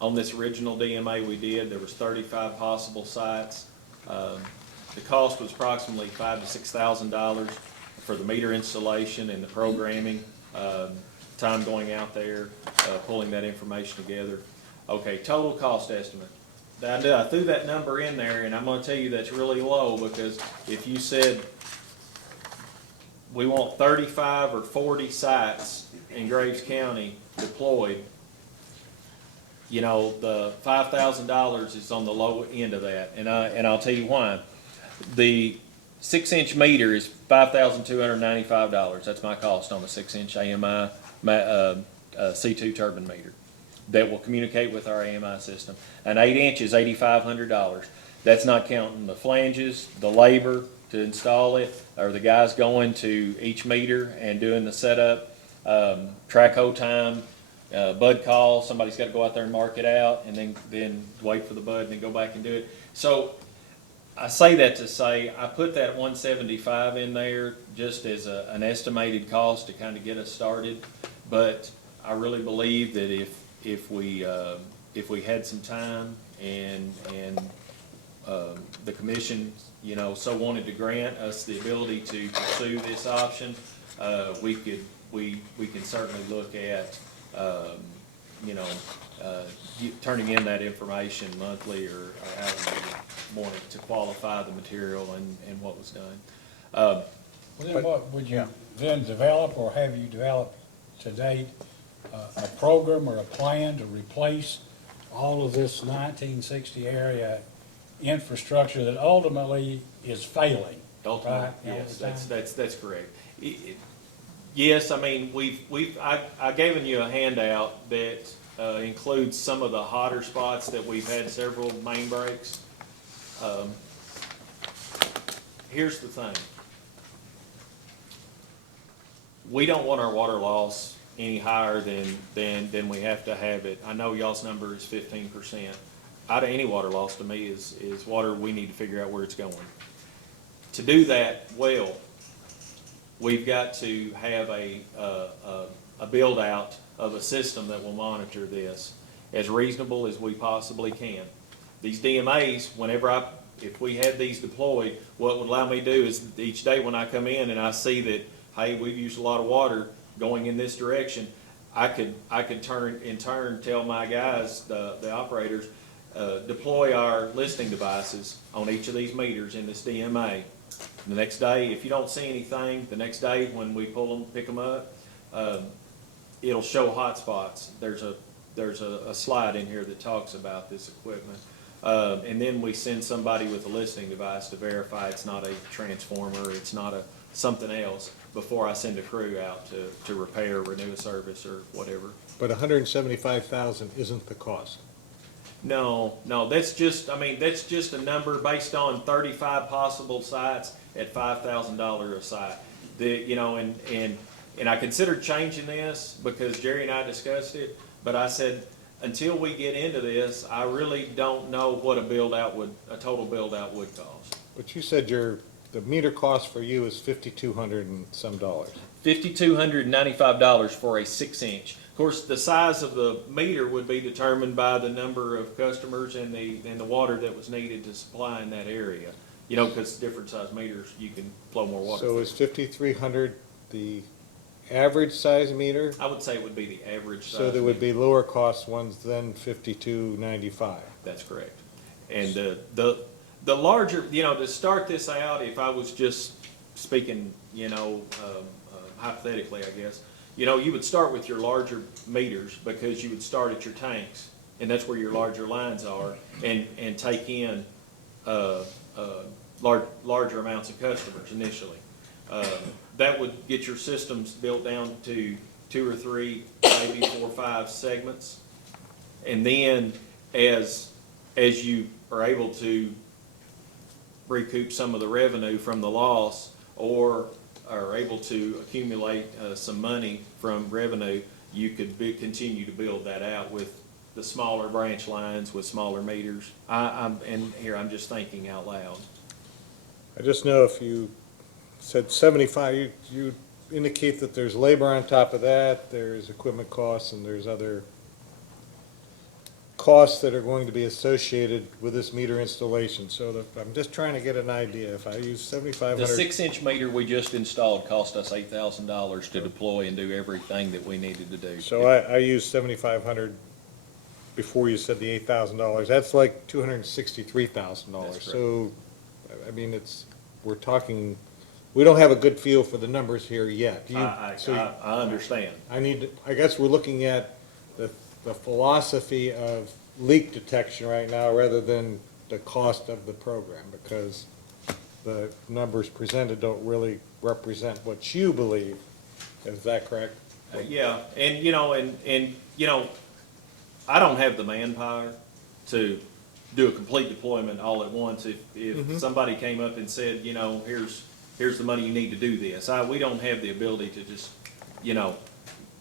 On this original DMA we did, there was 35 possible sites. The cost was approximately $5,000 to $6,000 for the meter installation and the programming, time going out there, pulling that information together. Okay, total cost estimate. I threw that number in there, and I'm gonna tell you that's really low, because if you said we want 35 or 40 sites in Graves County deployed, you know, the $5,000 is on the low end of that, and I'll tell you why. The 6-inch meter is $5,295. That's my cost on the 6-inch AMI C2 turbine meter that will communicate with our AMI system. An 8-inch is $8,500. That's not counting the flanges, the labor to install it, or the guys going to each meter and doing the setup, track hole time, bud call. Somebody's got to go out there and mark it out, and then wait for the bud and then go back and do it. So I say that to say I put that 175 in there just as an estimated cost to kind of get us started, but I really believe that if we had some time and the commission, you know, so wanted to grant us the ability to pursue this option, we can certainly look at you know, turning in that information monthly or however you want it to qualify the material and what was done. Well, then what would you then develop, or have you developed to date, a program or a plan to replace all of this 1960 area infrastructure that ultimately is failing? Ultimately, Right, yes, all the time? that's correct. Yes, I mean, I given you a handout that includes some of the hotter spots that we've had several main breaks. Here's the thing. We don't want our water loss any higher than we have to have it. I know y'all's number is 15%. Out of any water loss to me is water we need to figure out where it's going. To do that well, we've got to have a build out of a system that will monitor this as reasonable as we possibly can. These DMAs, if we had these deployed, what would allow me to do is each day when I come in and I see that, hey, we've used a lot of water going in this direction, I could tell my guys, the operators, deploy our listening devices on each of these meters in this DMA. The next day, if you don't see anything, the next day when we pick them up, it'll show hot spots. There's a slide in here that talks about this equipment. And then we send somebody with a listening device to verify it's not a transformer, it's not something else, before I send a crew out to repair, renew a service, or whatever. But 175,000 isn't the cost. No, that's just a number based on 35 possible sites at $5,000 a site. And I considered changing this because Jerry and I discussed it, but I said, until we get into this, I really don't know what a total build out would cost. But you said the meter cost for you is $5,200 and some dollars. $5,295 for a 6-inch. Of course, the size of the meter would be determined by the number of customers and the water that was needed to supply in that area. You know, because different size meters, you can flow more water. So is 5,300 the average size meter? I would say it would be the average size. So there would meter. be lower cost ones than 5,295. That's correct. And the larger, to start this out, if I was just speaking, hypothetically, I guess, you would start with your larger meters because you would start at your tanks, and that's where your larger lines are, and take in larger amounts of customers initially. That would get your systems built down to 2 or 3, maybe 4 or 5 segments. And then as you are able to recoup some of the revenue from the loss, or are able to accumulate some money from revenue, you could continue to build that out with the smaller branch lines with smaller meters. I'm just thinking out loud. I just know if you said 75, you indicate that there's labor on top of that, there's equipment costs, and there's other costs that are going to be associated with this meter installation. So I'm just trying to get an idea. If I use The 7,500. 6-inch meter we just installed cost us $8,000 to deploy and do everything that we needed to do. So I used 7,500 before you said the $8,000. That's like $263,000. That's correct. So, I mean, we're talking, we don't have a good feel for the numbers here yet. I understand. I guess we're looking at the philosophy of leak detection right now rather than the cost of the program, because the numbers presented don't really represent what you believe. Is that correct? Yeah, and you know, I don't have the manpower to do a complete deployment all at once. If somebody came up and said, you know, here's the money you need to do this, we don't have the ability to just, you know,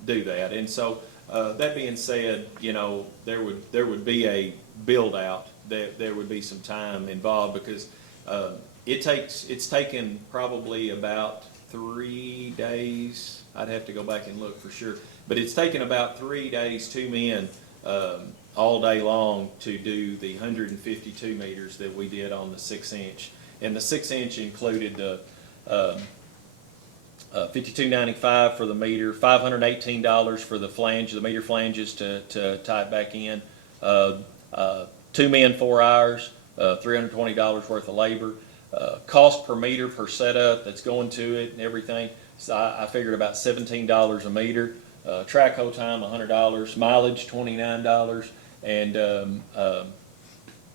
do that. And so, that being said, you know, there would be a build out, there would be some time involved, because it's taken probably about 3 days. I'd have to go back and look for sure, but it's taken about 3 days, 2 men, all day long to do the 152 meters that we did on the 6-inch. And the 6-inch included the $52.95 for the meter, $518 for the flange, the meter flanges to tie it back in. 2 men, 4 hours, $320 worth of labor. Cost per meter per setup that's going to it and everything. So I figured about $17 a meter. Track hole time, $100. Mileage, $29. And,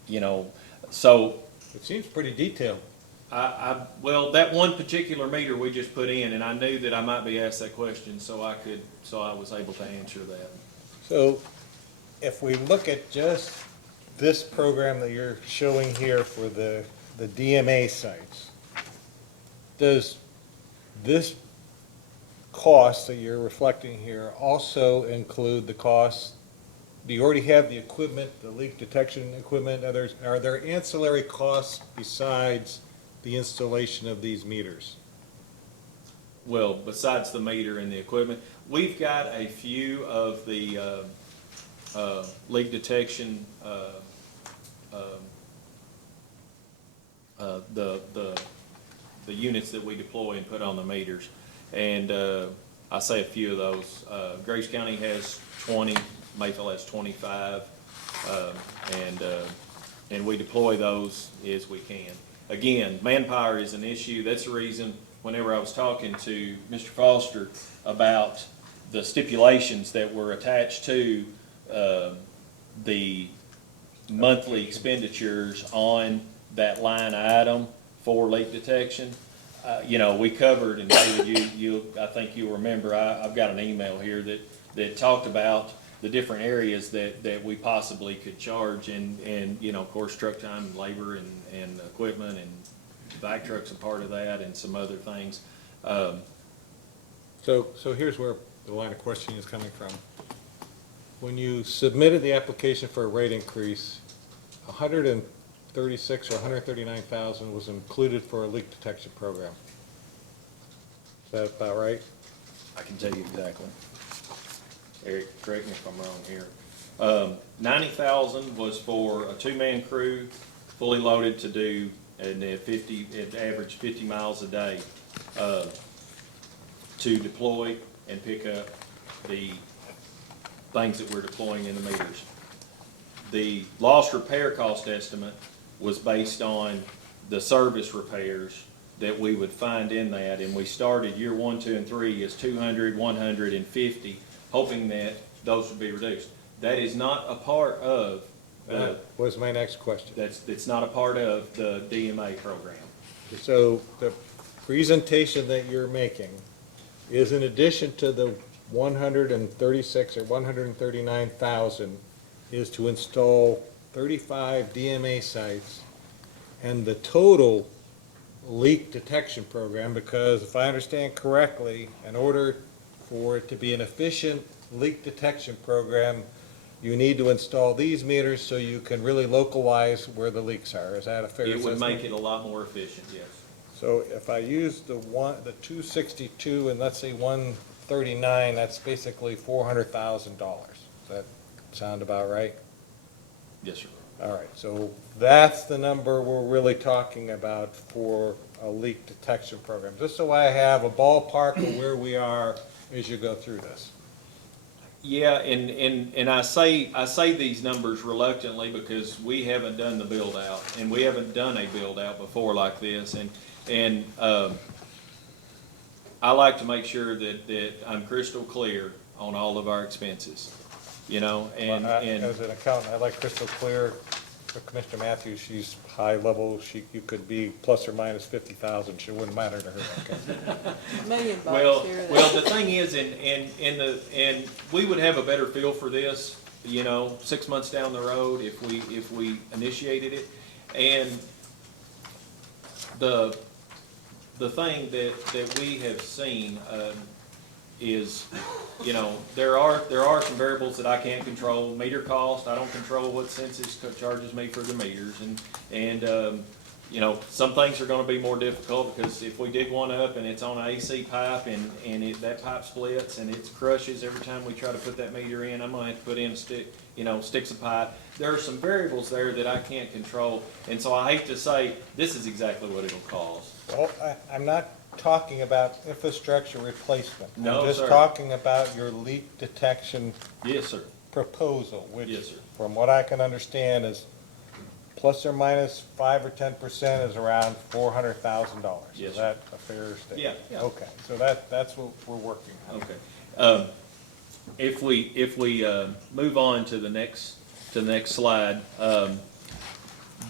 you know, so It seems pretty detailed. well, that one particular meter we just put in, and I knew that I might be asked that question, so I was able to answer that. So if we look at just this program that you're showing here for the DMA sites, does this cost that you're reflecting here also include the cost? Do you already have the equipment, the leak detection equipment? Are there ancillary costs besides the installation of these meters? Well, besides the meter and the equipment, we've got a few of the leak detection, the units that we deploy and put on the meters. And I say a few of those. Grace County has 20, Mayfield has 25, and we deploy those as we can. Again, manpower is an issue. That's the reason whenever I was talking to Mr. Foster about the stipulations that were attached to the monthly expenditures on that line item for leak detection, you know, we covered, and David, I think you'll remember, I've got an email here that talked about the different areas that we possibly could charge, and you know, of course, truck time and labor and equipment, and vac truck's a part of that, and some other things. So here's where the line of questioning is coming from. When you submitted the application for a rate increase, 136 or 139,000 was included for a leak detection program. Is that about right? I can tell you exactly. Eric, correct me if I'm wrong here. 90,000 was for a 2-man crew, fully loaded to do, and it averaged 50 miles a day, to deploy and pick up the things that we're deploying in the meters. The loss repair cost estimate was based on the service repairs that we would find in that, and we started year 1, 2, and 3 as 200, 150, hoping that those would be reduced. That is not a part of That was my next question. it's not a part of the DMA program. So the presentation that you're making is in addition to the 136 or 139,000 is to install 35 DMA sites, and the total leak detection program, because if I understand correctly, in order for it to be an efficient leak detection program, you need to install these meters so you can really localize where the leaks are. Is that a fair It assessment? would make it a lot more efficient, yes. So if I use the 262 and let's say 139, that's basically $400,000. Does that sound about right? Yes, sir. All right, so that's the number we're really talking about for a leak detection program. Just so I have a ballpark of where we are as you go through this. Yeah, and I say these numbers reluctantly because we haven't done the build out, and we haven't done a build out before like this, and I like to make sure that I'm crystal clear on all of our expenses, you know, and. As an accountant, I like crystal clear. For Commissioner Matthews, she's high level, you could be plus or minus 50,000, she wouldn't matter to her, okay? $1,000,000 Well, here. well, the thing is, and we would have a better feel for this, you know, 6 months down the road if we initiated it. And the thing that we have seen, is, you know, there are some variables that I can't control. Meter cost, I don't control what Census charges me for the meters, and you know, some things are gonna be more difficult, because if we dig one up and it's on an AC pipe and that pipe splits and it crushes every time we try to put that meter in, I'm gonna have to put in sticks of pipe. There are some variables there that I can't control, and so I hate to say, this is exactly what it'll cost. Well, I'm not talking about infrastructure replacement. No, I'm just sir. talking about your leak detection Yes, sir. proposal, which, Yes, sir. from what I can understand, is plus or minus 5 or 10% is around $400,000. Yes, Is sir. that a fair statement? Yeah, yeah. Okay, so that's what we're working on. Okay. If we move on to the next slide,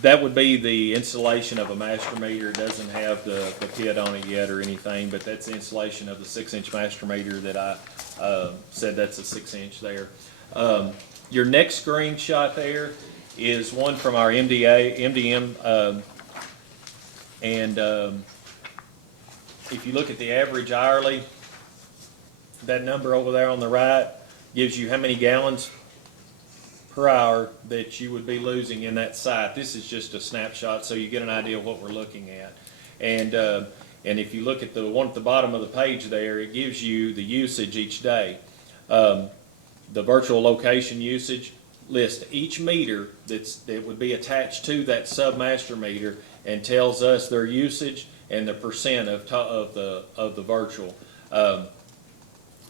that would be the installation of a master meter. It doesn't have the PID on it yet or anything, but that's the installation of the 6-inch master meter that I said that's a 6-inch there. Your next screenshot there is one from our MDM, and if you look at the average hourly, that number over there on the right gives you how many gallons per hour that you would be losing in that site. This is just a snapshot, so you get an idea of what we're looking at. And if you look at the one at the bottom of the page there, it gives you the usage each day. The virtual location usage lists each meter that would be attached to that submaster meter and tells us their usage and the percent of the virtual.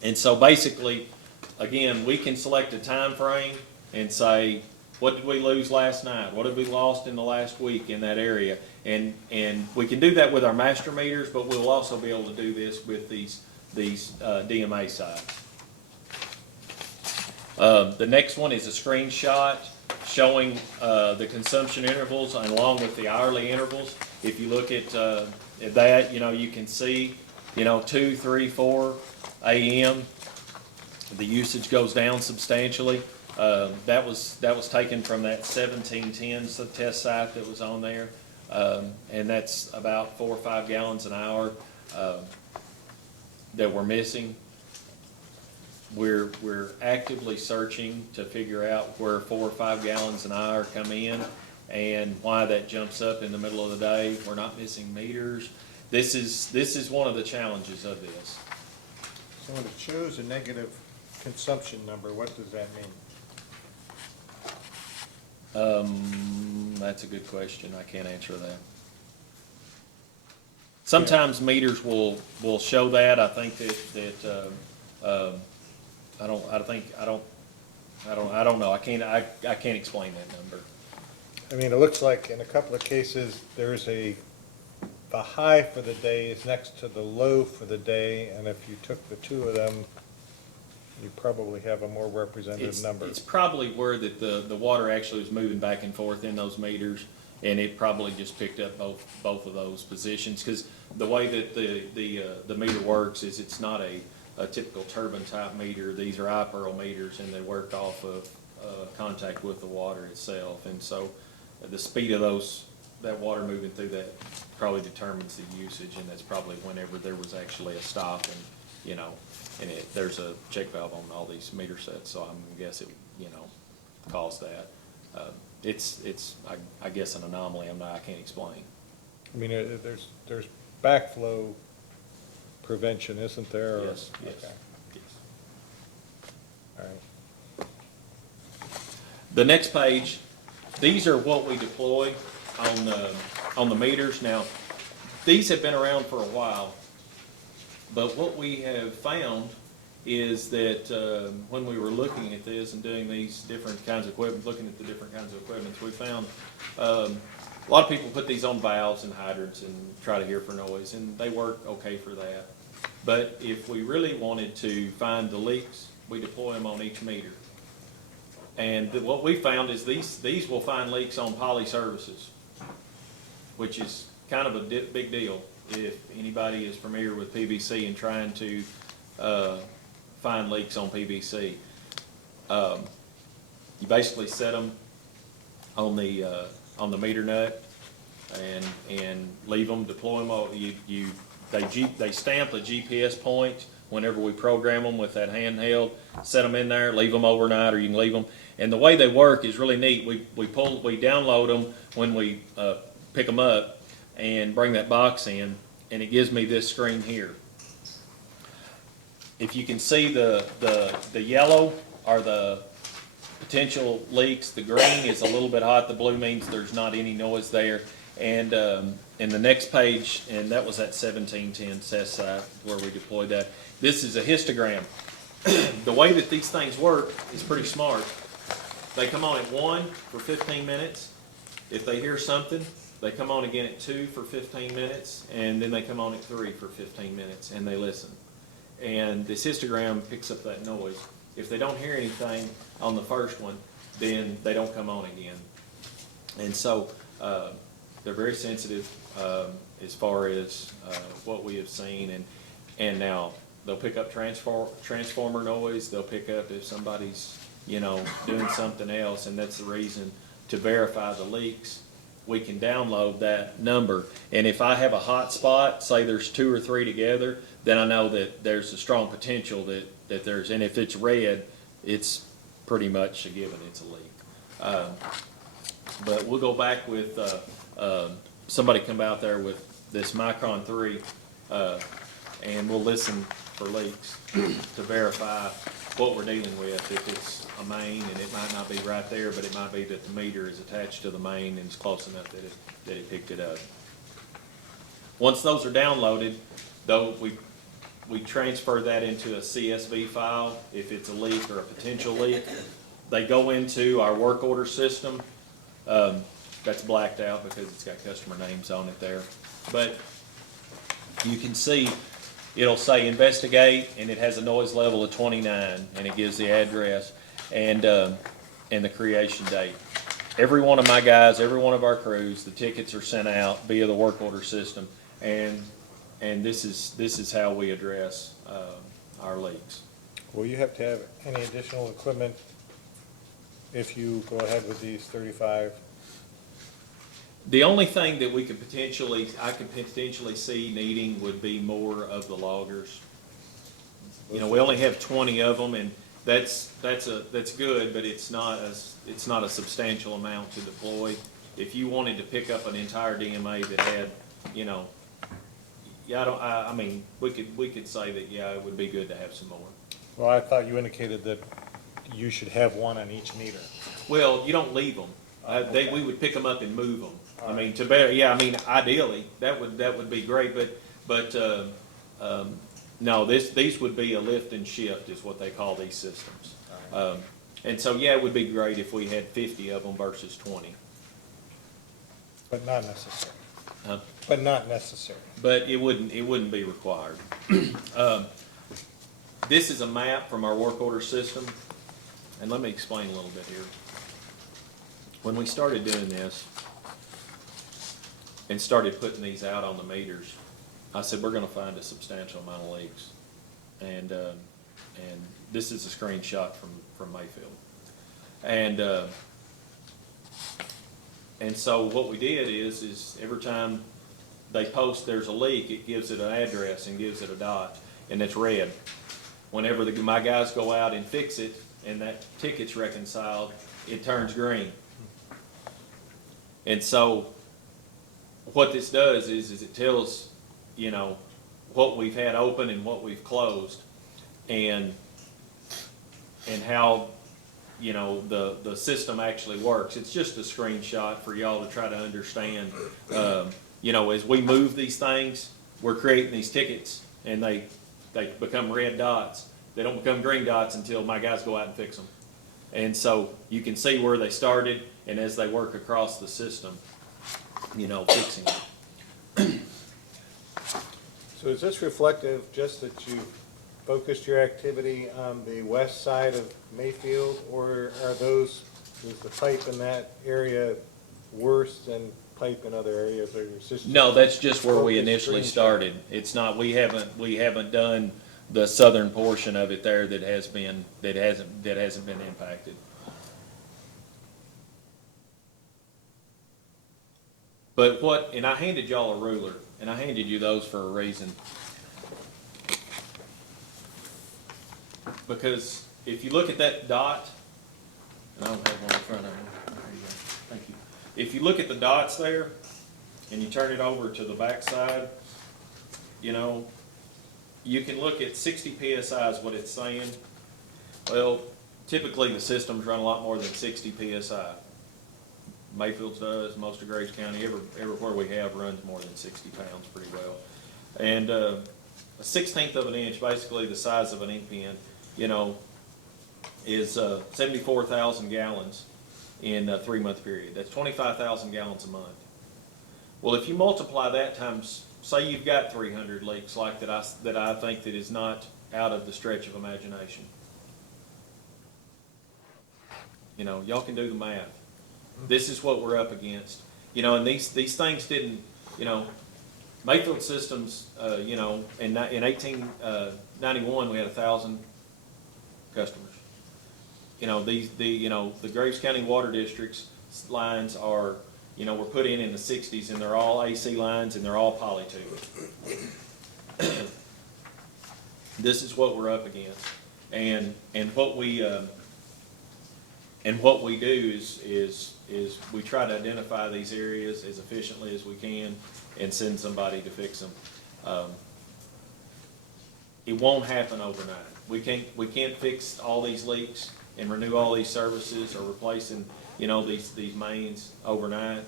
And so basically, again, we can select a time frame and say, what did we lose last night? What have we lost in the last week in that area? And we can do that with our master meters, but we'll also be able to do this with these DMA sites. The next one is a screenshot showing the consumption intervals along with the hourly intervals. If you look at that, you know, you can see, you know, 2, 3, 4 a.m. the usage goes down substantially. That was taken from that 1710 test site that was on there, and that's about 4 or 5 gallons an hour that we're missing. We're actively searching to figure out where 4 or 5 gallons an hour come in and why that jumps up in the middle of the day. We're not missing meters. This is one of the challenges of this. So when it shows a negative consumption number, what does that mean? That's a good question. I can't answer that. Sometimes meters will show that. I think that I don't know. I can't explain that number. I mean, it looks like in a couple of cases, there's the high for the day is next to the low for the day, and if you took the two of them, you probably have a more representative number. It's probably where that the water actually was moving back and forth in those meters, and it probably just picked up both of those positions, because the way that the meter works is it's not a typical turbine type meter. These are iPearl meters, and they work off of contact with the water itself, and so the speed of that water moving through that probably determines the usage, and that's probably whenever there was actually a stop, and you know, and there's a check valve on all these meter sets, so I'm gonna guess it, you know, caused that. It's I guess an anomaly. I can't explain. I mean, there's backflow prevention, isn't there? or- Yes, yes, Okay, yes. all right. The next page, these are what we deploy on the meters. Now, these have been around for a while, but what we have found is that when we were looking at this and doing these different kinds of equipment, looking at the different kinds of equipment, we found a lot of people put these on valves and hydrants and try to hear for noise, and they work okay for that. But if we really wanted to find the leaks, we deploy them on each meter. And what we found is these will find leaks on poly services, which is kind of a big deal if anybody is familiar with PVC and trying to find leaks on PVC. You basically set them on the meter nut and leave them, deploy them. They stamp a GPS point whenever we program them with that handheld. Set them in there, leave them overnight, or you can leave them. And the way they work is really neat. We download them when we pick them up and bring that box in, and it gives me this screen here. If you can see the yellow are the potential leaks, the green is a little bit hot, the blue means there's not any noise there. And in the next page, and that was at 1710 test site where we deployed that. This is a histogram. The way that these things work is pretty smart. They come on at 1 for 15 minutes. If they hear something, they come on again at 2 for 15 minutes, and then they come on at 3 for 15 minutes, and they listen. And this histogram picks up that noise. If they don't hear anything on the first one, then they don't come on again. And so they're very sensitive as far as what we have seen. And now they'll pick up transformer noise. They'll pick up if somebody's doing something else, and that's the reason to verify the leaks. We can download that number, and if I have a hot spot, say there's 2 or 3 together, then I know that there's a strong potential that there's, and if it's red, it's pretty much a given, it's a leak. But we'll go back with, somebody come out there with this Micron 3, and we'll listen for leaks to verify what we're dealing with. If it's a main, and it might not be right there, but it might be that the meter is attached to the main and it's close enough that it picked it up. Once those are downloaded, though, we transfer that into a CSV file if it's a leak or a potential leak. They go into our work order system. That's blacked out because it's got customer names on it there. But you can see it'll say investigate, and it has a noise level of 29, and it gives the address and the creation date. Every one of my guys, every one of our crews, the tickets are sent out via the work order system, and this is how we address our leaks. Will you have to have any additional equipment if you go ahead with these 35? The only thing that I could potentially see needing would be more of the loggers. We only have 20 of them, and that's good, but it's not a substantial amount to deploy. If you wanted to pick up an entire DMA that had, we could say that, yeah, it would be good to have some more. Well, I thought you indicated that you should have one on each meter. Well, you don't leave them. Okay. We would pick them up and move them. All right. Ideally, that would be great, but no, these would be a lift and shift is what they call these systems. And so, yeah, it would be great if we had 50 of them versus 20. But not necessary. Huh? But not necessary. But it wouldn't be required. This is a map from our work order system, and let me explain a little bit here. When we started doing this and started putting these out on the meters, I said, we're gonna find a substantial amount of leaks. And this is a screenshot from Mayfield. And so what we did is every time they post there's a leak, it gives it an address and gives it a dot, and it's red. Whenever my guys go out and fix it and that ticket's reconciled, it turns green. And so what this does is it tells you know, what we've had open and what we've closed, and how, you know, the system actually works. It's just a screenshot for y'all to try to understand. You know, as we move these things, we're creating these tickets, and they become red dots. They don't become green dots until my guys go out and fix them. And so you can see where they started, and as they work across the system, you know, fixing it. So is this reflective just that you focused your activity on the west side of Mayfield, or is the pipe in that area worse than pipe in other areas, or your system? No, that's just where we Focus initially screenshot. started. It's not, we haven't done the southern portion of it there that hasn't been impacted. But and I handed y'all a ruler, and I handed you those for a reason. Because if you look at that dot, and I don't have one in front of me. There you go. Thank you. If you look at the dots there, and you turn it over to the back side, you know, you can look at 60 PSI is what it's saying. Well, typically the systems run a lot more than 60 PSI. Mayfield's does, most of Graves County, everywhere we have runs more than 60 pounds pretty well. And a 1/16 of an inch, basically the size of an ink pen, you know, is 74,000 gallons in a 3-month period. That's 25,000 gallons a month. Well, if you multiply that times, say you've got 300 leaks like that I think that is not out of the stretch of imagination. You know, y'all can do the math. This is what we're up against. You know, and these things didn't, you know, Mayfield Systems, you know, in 1891 we had 1,000 customers. You know, the Graves County Water District's lines are, you know, were put in the 60s, and they're all AC lines, and they're all polytube. This is what we're up against, and what we do is we try to identify these areas as efficiently as we can and send somebody to fix them. It won't happen overnight. We can't fix all these leaks and renew all these services or replacing, you know, these mains overnight,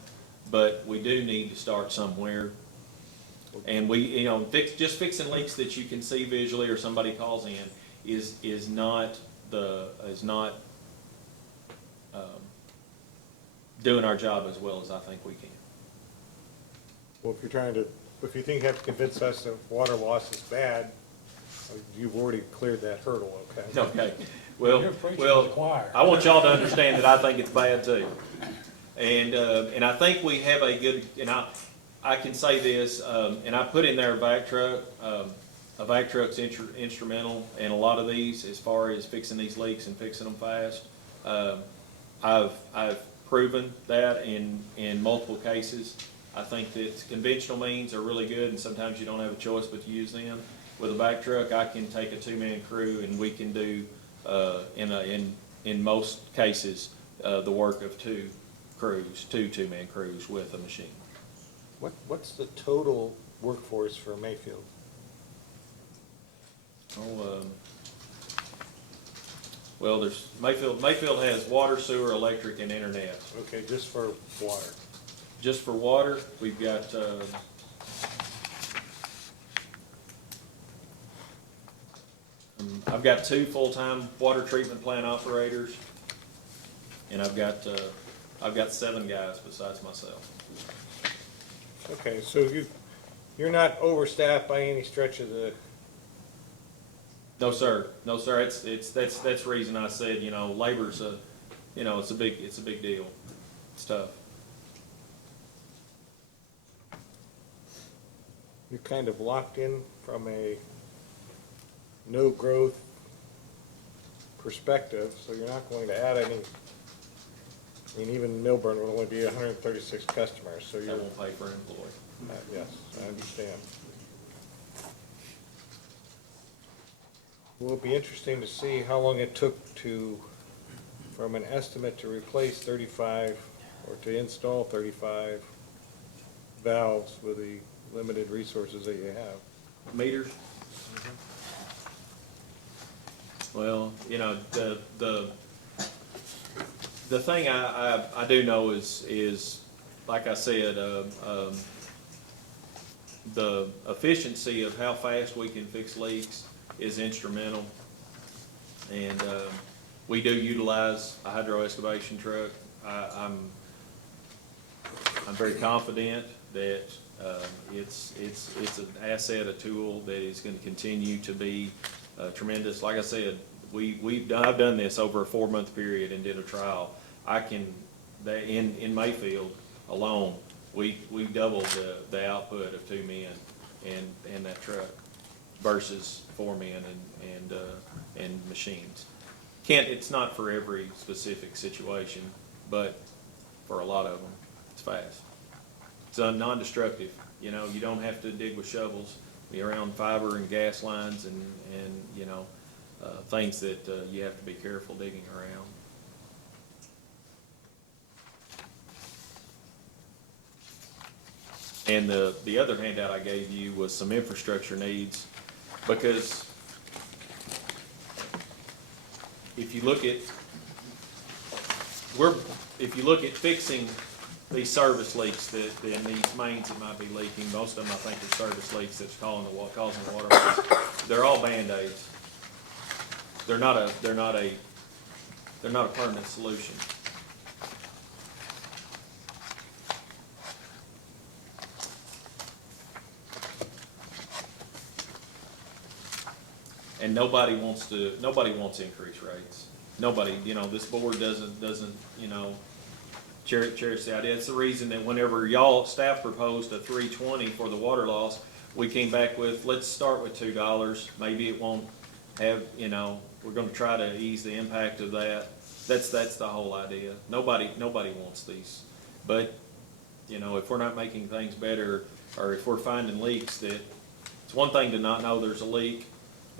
but we do need to start somewhere. And we, you know, just fixing leaks that you can see visually or somebody calls in is not doing our job as well as I think we can. Well, if you think you have to convince us that water loss is bad, you've already cleared that hurdle, okay? Okay, well, You're preaching to the choir. I want y'all to understand that I think it's bad too. And I think we have a good, and I can say this, and I put in there a vac truck. A vac truck's instrumental in a lot of these as far as fixing these leaks and fixing them fast. I've proven that in multiple cases. I think that conventional means are really good, and sometimes you don't have a choice but to use them. With a vac truck, I can take a 2-man crew, and we can do in most cases the work of 2 2-man crews with a machine. What's the total workforce for Mayfield? Well, there's Mayfield has water, sewer, electric, and internet. Okay, just for water. Just for water, we've got, I've got 2 full-time water treatment plant operators, and I've got 7 guys besides myself. Okay, so you're not overstaffed by any stretch of the, No, sir. No, sir. That's the reason I said, you know, labor's it's a big deal. It's tough. you're kind of locked in from a no growth perspective, so you're not going to add any. I mean, even Milburn will only be 136 customers, so That you're, won't pay for an employee. yes, I understand. Will it be interesting to see how long it took from an estimate to replace 35, or to install 35 valves with the limited resources that you have. Meters? Well, you know, the thing I do know is, like I said, the efficiency of how fast we can fix leaks is instrumental. And, we do utilize a hydro excavation truck. I'm very confident that, it's an asset, a tool that is gonna continue to be tremendous. Like I said, I've done this over a 4-month period and did a trial. In Mayfield alone, we doubled the output of 2 men and that truck versus 4 men and machines. It's not for every specific situation, but for a lot of them, it's fast. It's non-destructive, you know, you don't have to dig with shovels, be around fiber and gas lines and you know, things that you have to be careful digging around. And the other handout I gave you was some infrastructure needs, because if you look at fixing these service leaks in these mains that might be leaking, most of them I think are service leaks that's causing the water loss. They're all Band-Aids. They're not a permanent solution. And nobody wants increased rates. Nobody, you know, this board doesn't, you know, cherish the idea. It's the reason that whenever staff proposed a $3.20 for the water loss, we came back with, let's start with $2. Maybe it won't have, you know, we're gonna try to ease the impact of that. That's the whole idea. Nobody wants these. But, you know, if we're not making things better, or if we're finding leaks, that it's one thing to not know there's a leak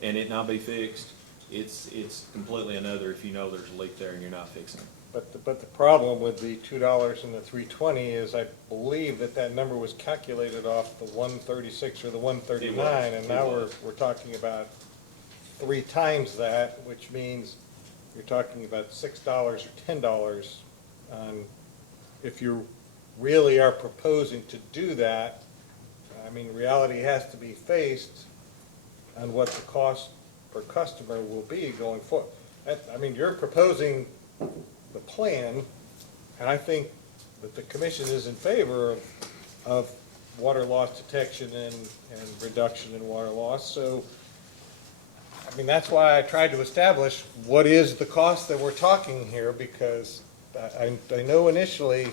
and it not be fixed. It's completely another if you know there's a leak there and you're not fixing it. But the problem with the $2 and the $3.20 is I believe that number was calculated off the 136 or the 139, and now we're talking about 3 times that, which means you're talking about $6 or $10 on, if you really are proposing to do that. I mean, reality has to be faced on what the cost per customer will be going forward. I mean, you're proposing the plan, and I think that the commission is in favor of water loss detection and reduction in water loss. So, I mean, that's why I tried to establish what is the cost that we're talking here, because I know initially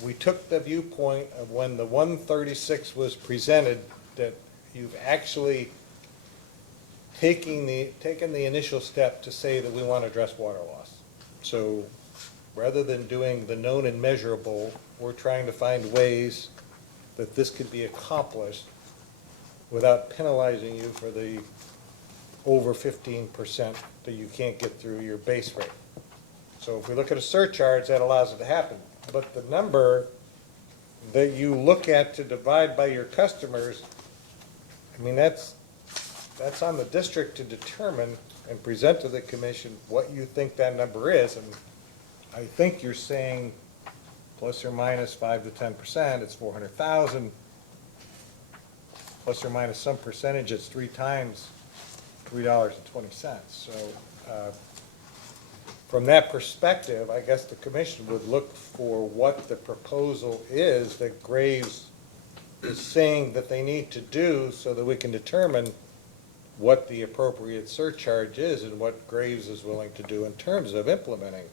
we took the viewpoint of when the 136 was presented that you've actually taken the initial step to say that we want to address water loss. So rather than doing the known and measurable, we're trying to find ways that this could be accomplished without penalizing you for the over 15% that you can't get through your base rate. So if we look at a surcharge, that allows it to happen. But the number that you look at to divide by your customers, I mean, that's on the district to determine and present to the commission what you think that number is. And I think you're saying plus or minus 5 to 10%, it's 400,000. Plus or minus some percentage, it's 3 times $3.20. So from that perspective, I guess the commission would look for what the proposal is that Graves is saying that they need to do so that we can determine what the appropriate surcharge is and what Graves is willing to do in terms of implementing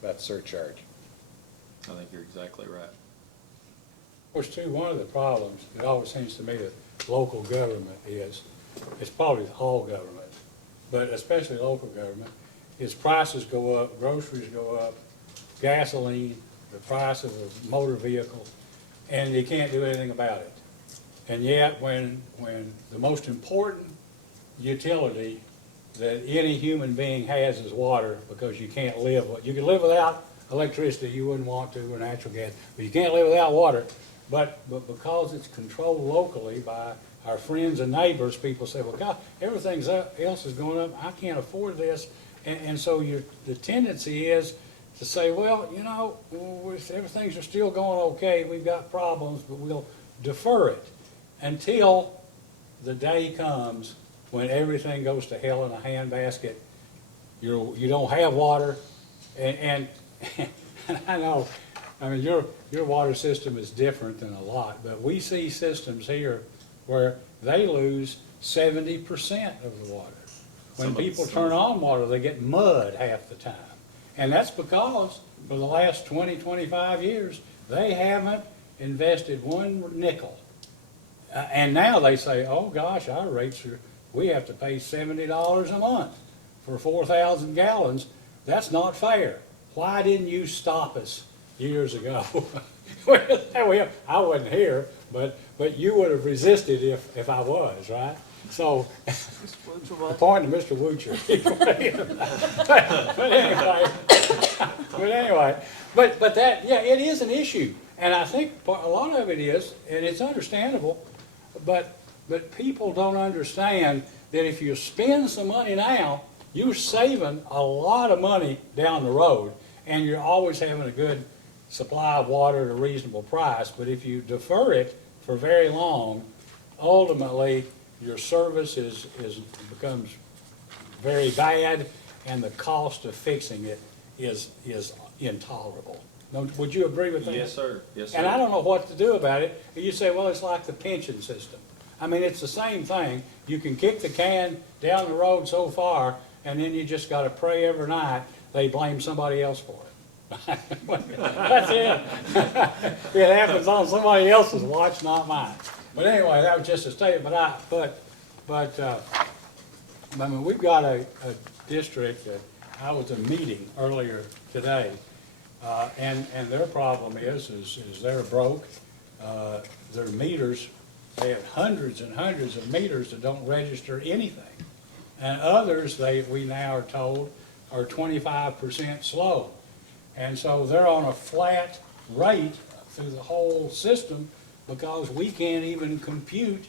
that surcharge. I think you're exactly right. Of course, too, one of the problems, it always seems to me that local government is, it's probably all government, but especially local government, is prices go up, groceries go up, gasoline, the price of a motor vehicle, and you can't do anything about it. And yet, when the most important utility that any human being has is water, because you can live without electricity you wouldn't want to, or natural gas. But you can't live without water. But because it's controlled locally by our friends and neighbors, people say, well, God, everything else is going up, I can't afford this. And so the tendency is to say, well, you know, everything's still going okay, we've got problems, but we'll defer it until the day comes when everything goes to hell in a handbasket. You don't have water, and I know, I mean, your water system is different than a lot, but we see systems here where they lose 70% of the water. When people turn on water, they get mud half the time. And that's because for the last 20, 25 years, they haven't invested one nickel. And now they say, oh gosh, our rates are, we have to pay $70 a month for 4,000 gallons. That's not fair. Why didn't you stop us years ago? Well, I wasn't here, but you would have resisted if I was, right? So, the point to Mr. Woocher. But that, yeah, it is an issue. And I think a lot of it is, and it's understandable, but people don't understand that if you spend some money now, you're saving a lot of money down the road, and you're always having a good supply of water at a reasonable price. But if you defer it for very long, ultimately, your service becomes very bad, and the cost of fixing it is intolerable. Now, would you agree with that? Yes, sir. Yes, sir. And I don't know what to do about it. You say, well, it's like the pension system. I mean, it's the same thing. You can kick the can down the road so far, and then you just got to pray every night they blame somebody else for it. That's it. It happens on somebody else's watch, not mine. But anyway, that was just a statement. I mean, we've got a district that I was at a meeting earlier today, and their problem is they're broke. Their meters, they have hundreds and hundreds of meters that don't register anything. And others, we now are told, are 25% slow. And so they're on a flat rate through the whole system because we can't even compute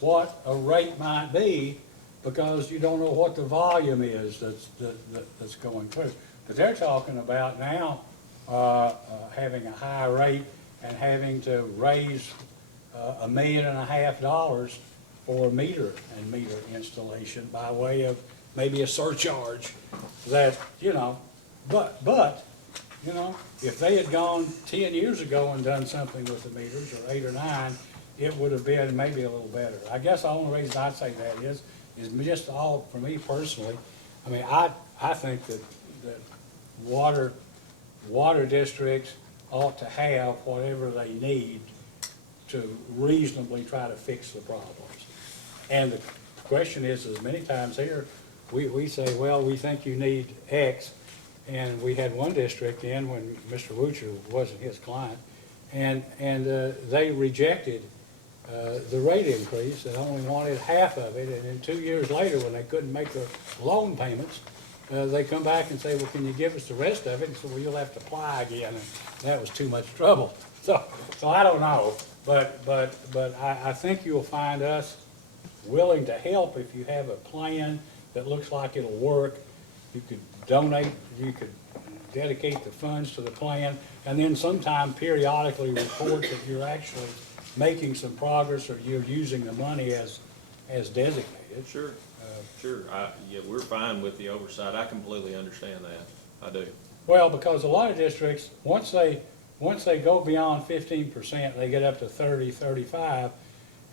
what a rate might be because you don't know what the volume is that's going through. But they're talking about now having a high rate and having to raise $1.5 million for meter and meter installation by way of maybe a surcharge that, you know, but you know, if they had gone 10 years ago and done something with the meters, or 8 or 9, it would have been maybe a little better. I guess the only reason I say that is just all, for me personally, I mean, I think that water districts ought to have whatever they need to reasonably try to fix the problems. And the question is many times here, we say, well, we think you need X, and we had one district in when Mr. Woocher wasn't his client, and they rejected the rate increase and only wanted half of it, and then 2 years later, when they couldn't make their loan payments, they come back and say, well, can you give us the rest of it? And so, well, you'll have to apply again, and that was too much trouble. So I don't know, but I think you'll find us willing to help if you have a plan that looks like it'll work. You could donate, you could dedicate the funds to the plan, and then sometime periodically report that you're actually making some progress or you're using the money as designated. Sure, sure. Yeah, we're fine with the oversight. I completely understand that. I do. Well, because a lot of districts, once they go beyond 15%, they get up to 30, 35,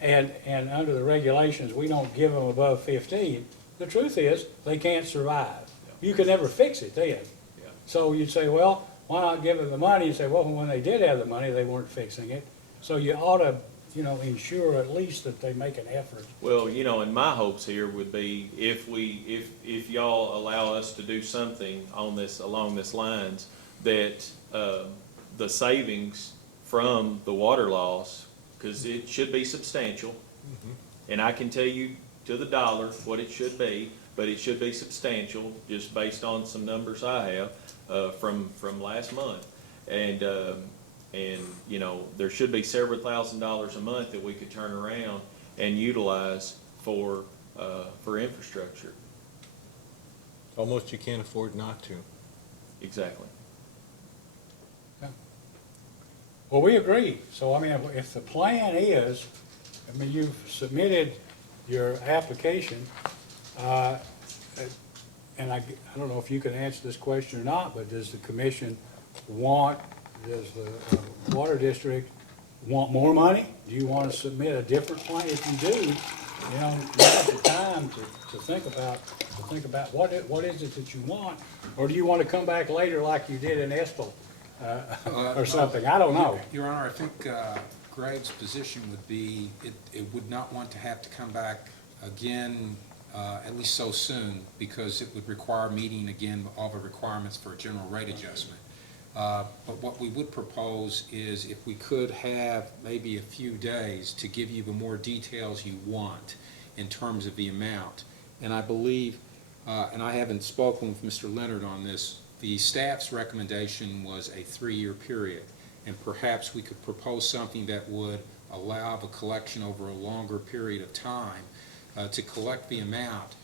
and under the regulations, we don't give them above 15. The truth is, they can't survive. You can never fix it then. Yeah. So you'd say, well, why not give them the money? You say, well, when they did have the money, they weren't fixing it. So you ought to, you know, ensure at least that they make an effort. Well, you know, and my hopes here would be if y'all allow us to do something on this, along this lines, that the savings from the water loss, because it should be substantial, and I can tell you to the dollar what it should be, but it should be substantial, just based on some numbers I have. from last month. And, you know, there should be several $1,000s a month that we could turn around and utilize for infrastructure. Almost you can't afford not to. Exactly. Well, we agree. So, I mean, if the plan is, I mean, you've submitted your application, and I don't know if you can answer this question or not, but does the commission does the water district want more money? Do you want to submit a different plan? If you do, you know, now's the time to think about what is it that you want? Or do you want to come back later like you did in Estill, or something? I don't know. Your Honor, I think Graves' position would be, it would not want to have to come back again, at least so soon, because it would require meeting again all the requirements for a general rate adjustment. But what we would propose is if we could have maybe a few days to give you the more details you want in terms of the amount. And I believe, and I haven't spoken with Mr. Leonard on this, the staff's recommendation was a 3-year period. And perhaps we could propose something that would allow the collection over a longer period of time to collect the amount,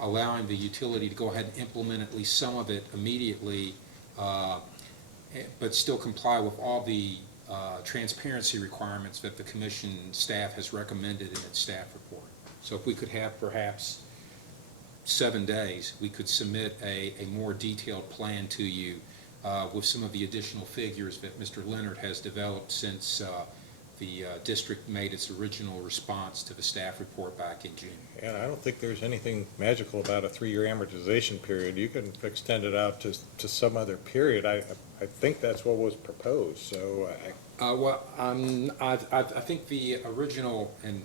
allowing the utility to go ahead and implement at least some of it immediately, but still comply with all the transparency requirements that the commission staff has recommended in its staff report. So if we could have perhaps 7 days, we could submit a more detailed plan to you with some of the additional figures that Mr. Leonard has developed since the district made its original response to the staff report back in June. And I don't think there's anything magical about a 3-year amortization period. You can extend it out to some other period. I think that's what was proposed, so I think the original, and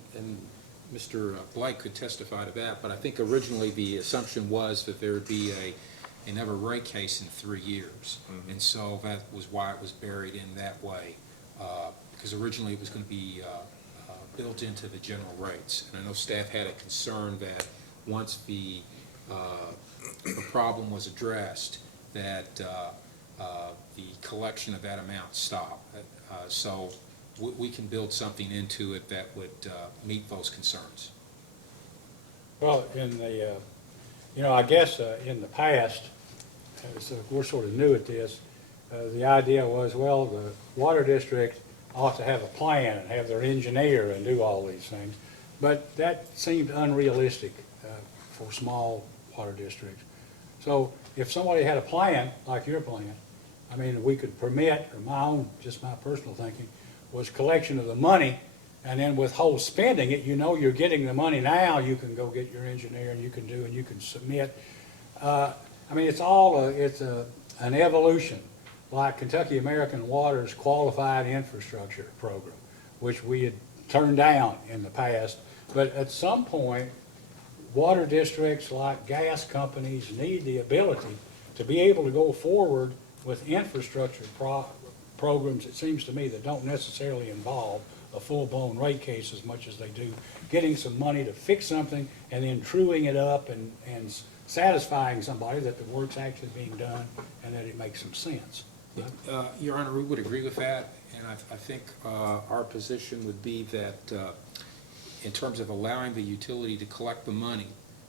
Mr. Blake could testify to that, but I think originally the assumption was that there would be another rate case in 3 years. Mm-hmm. And so that was why it was buried in that way, because originally it was going to be built into the general rates. And I know staff had a concern that once the problem was addressed, that the collection of that amount stopped. So we can build something into it that would meet those concerns. Well, in the, you know, I guess in the past, so we're sort of new at this, the idea was, well, the water district ought to have a plan and have their engineer and do all these things. But that seemed unrealistic for small water districts. So if somebody had a plan, like your plan, I mean, we could permit, or my own, just my personal thinking, was collection of the money and then withhold spending it. You know you're getting the money now, you can go get your engineer and you can do, and you can submit. I mean, it's all, an evolution, like Kentucky American Water's Qualified Infrastructure Program, which we had turned down in the past. But at some point, water districts like gas companies need the ability to be able to go forward with infrastructure programs, it seems to me, that don't necessarily involve a full-blown rate case as much as they do getting some money to fix something and then truing it up and satisfying somebody that the work's actually being done and that it makes some sense. Your Honor, we would agree with that, and I think our position would be that in terms of allowing the utility to collect the money,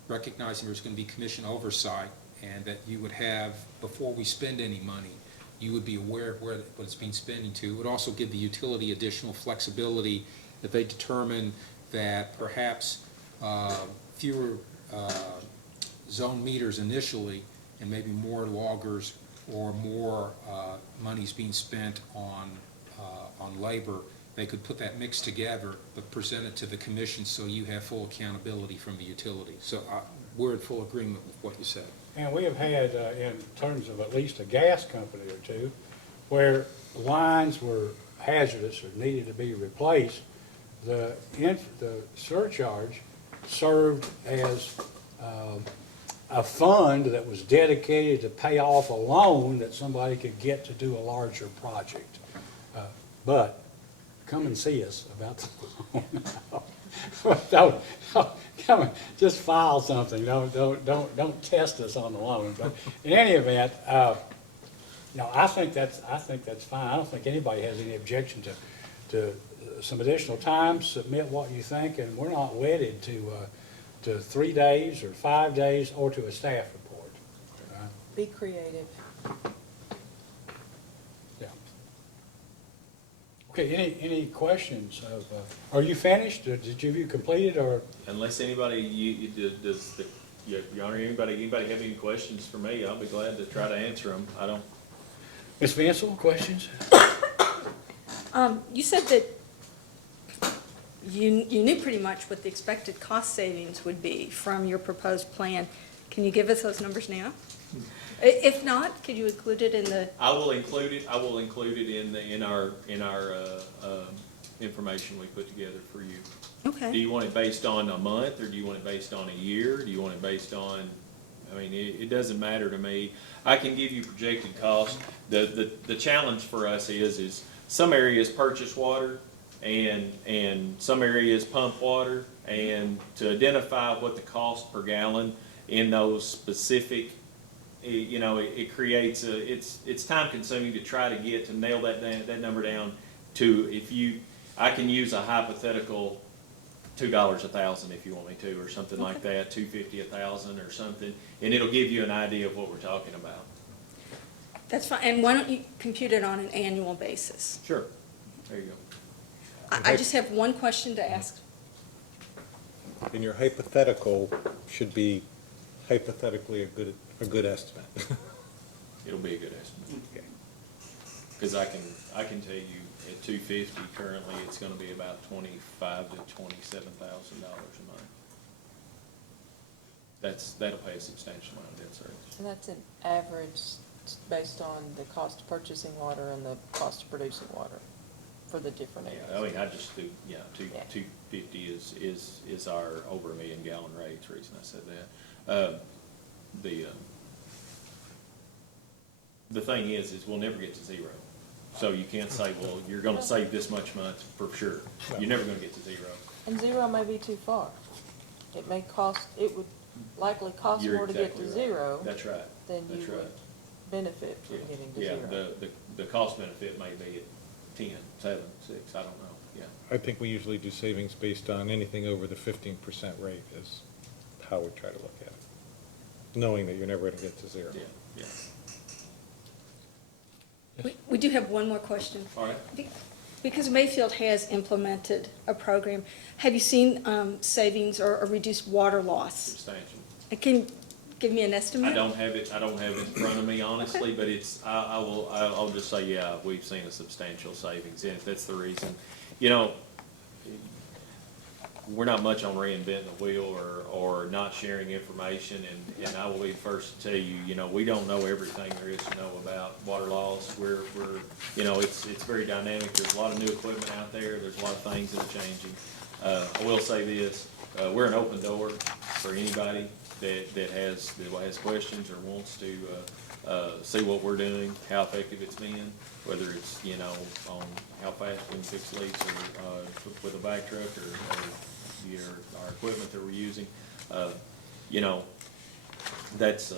recognizing there's going to be commission oversight, and that you would have, before we spend any money, you would be aware of what it's being spent to. It would also give the utility additional flexibility if they determine that perhaps fewer zone meters initially and maybe more loggers or more money's being spent on labor, they could put that mix together but present it to the commission so you have full accountability from the utility. So we're in full agreement with what you said. And we have had, in terms of at least a gas company or two, where lines were hazardous or needed to be replaced, the surcharge served as a fund that was dedicated to pay off a loan that somebody could get to do a larger project. But come and see us about the loan. Come on, just file something. Don't test us on the loan. But in any event, you know, I think that's fine. I don't think anybody has any objection to some additional time, submit what you think, and we're not wedded to 3 days or 5 days or to a staff report. Be creative. Yeah. Okay, any questions of, are you finished? Did you complete it, or? Unless anybody, Your Honor, anybody have any questions for me, I'll be glad to try to answer them. I don't, Ms. Vincent, questions? You said that you knew pretty much what the expected cost savings would be from your proposed plan. Can you give us those numbers now? If not, could you include it in the, I will include it in our information we put together for you. Do okay. you want it based on a month, or do you want it based on a year? Do you want it based on, I mean, it doesn't matter to me. I can give you projected costs. The challenge for us is some areas purchase water and some areas pump water. And to identify what the cost per gallon in those specific, you know, it creates it's time consuming to try to get to nail that number down to, I can use a hypothetical $2 1,000 if you want me to, or something like that, $2.50 1,000 or something, and it'll give you an idea of what we're talking about. That's fine, and why don't you compute it on an annual basis? Sure. There you go. I just have one question to ask. And your hypothetical should be hypothetically a good estimate. It'll be a good estimate. Because I can tell you at $2.50 currently, it's gonna be about $25,000 to $27,000 a month. That'll pay a substantial amount of debt service. And that's an average based on the cost of purchasing water and the cost of producing water for the different areas. Yeah, I mean, I just do, yeah, Yeah. 250 is our over a million gallon rate, the reason I said that. The thing is we'll never get to zero. So you can't say, well, you're gonna save this much month for sure. You're never gonna get to zero. And zero may be too far. It would likely cost You're more to get exactly to right. zero That's right. than you That's would right. benefit from getting to Yeah, zero. the cost benefit may be at 10, 7, 6, I don't know, yeah. I think we usually do savings based on anything over the 15% rate is how we try to look at it, knowing that you're never going to get to zero. Yeah, yeah. We do have one more question. All right. Because Mayfield has implemented a program, have you seen savings or reduced water loss? Substantial. Can you give me an estimate? I don't have it in front of me honestly, but I'll just say, yeah, we've seen a substantial savings, and if that's the reason. You know, we're not much on reinventing the wheel or not sharing information, and I will be the first to tell you, you know, we don't know everything there is to know about water loss. We're you know, it's very dynamic. There's a lot of new equipment out there. There's a lot of things that are changing. I will say this, we're an open door for anybody that has questions or wants to see what we're doing, how effective it's been, whether it's, you know, on how fast we can fix leaks or with a back truck or our equipment that we're using. You know, that's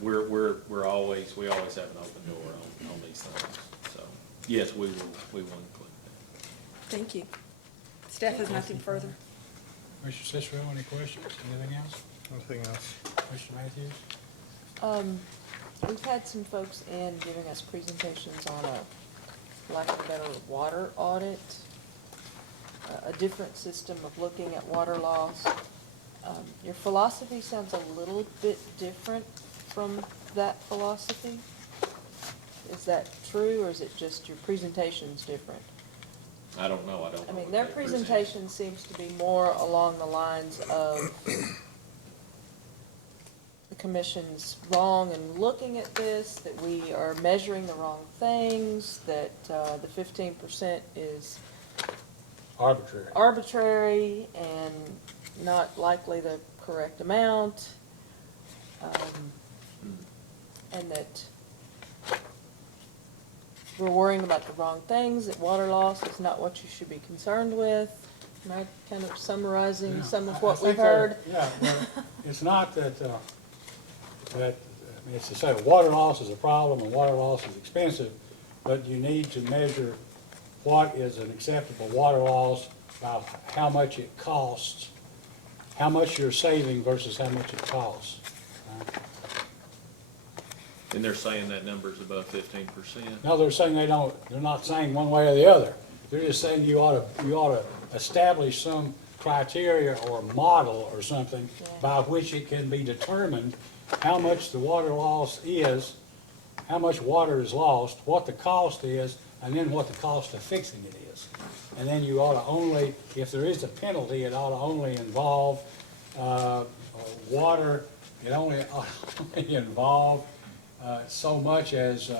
we always have an open door on these things. So yes, we will include that. Thank you. Staff has nothing further. Mr. Cicero, any questions? Anything else? Nothing else. Mr. Matthews? We've had some folks in giving us presentations on a, lack of a better, water audit, a different system of looking at water loss. Your philosophy sounds a little bit different from that philosophy. Is that true, or is it just your presentation's different? I don't know. I don't know. I mean, what their they present. presentation seems to be more along the lines of the commission's wrong in looking at this, that we are measuring the wrong things, that the 15% is Arbitrary. arbitrary and not likely the correct amount, and that we're worrying about the wrong things, that water loss is not what you should be concerned with. Am I kind of summarizing some of what we've heard? Yeah, well, it's not that it's to say water loss is a problem and water loss is expensive, but you need to measure what is an acceptable water loss by how much it costs, how much you're saving versus how much it costs. And they're saying that number's above 15%. No, they're saying they're not saying one way or the other. They're just saying you ought to establish some criteria or model or something by which it can be determined how much the water loss is, how much water is lost, what the cost is, and then what the cost of fixing it is. And then you ought to only, if there is a penalty, it ought to only involve water, it only ought to only involve so much as,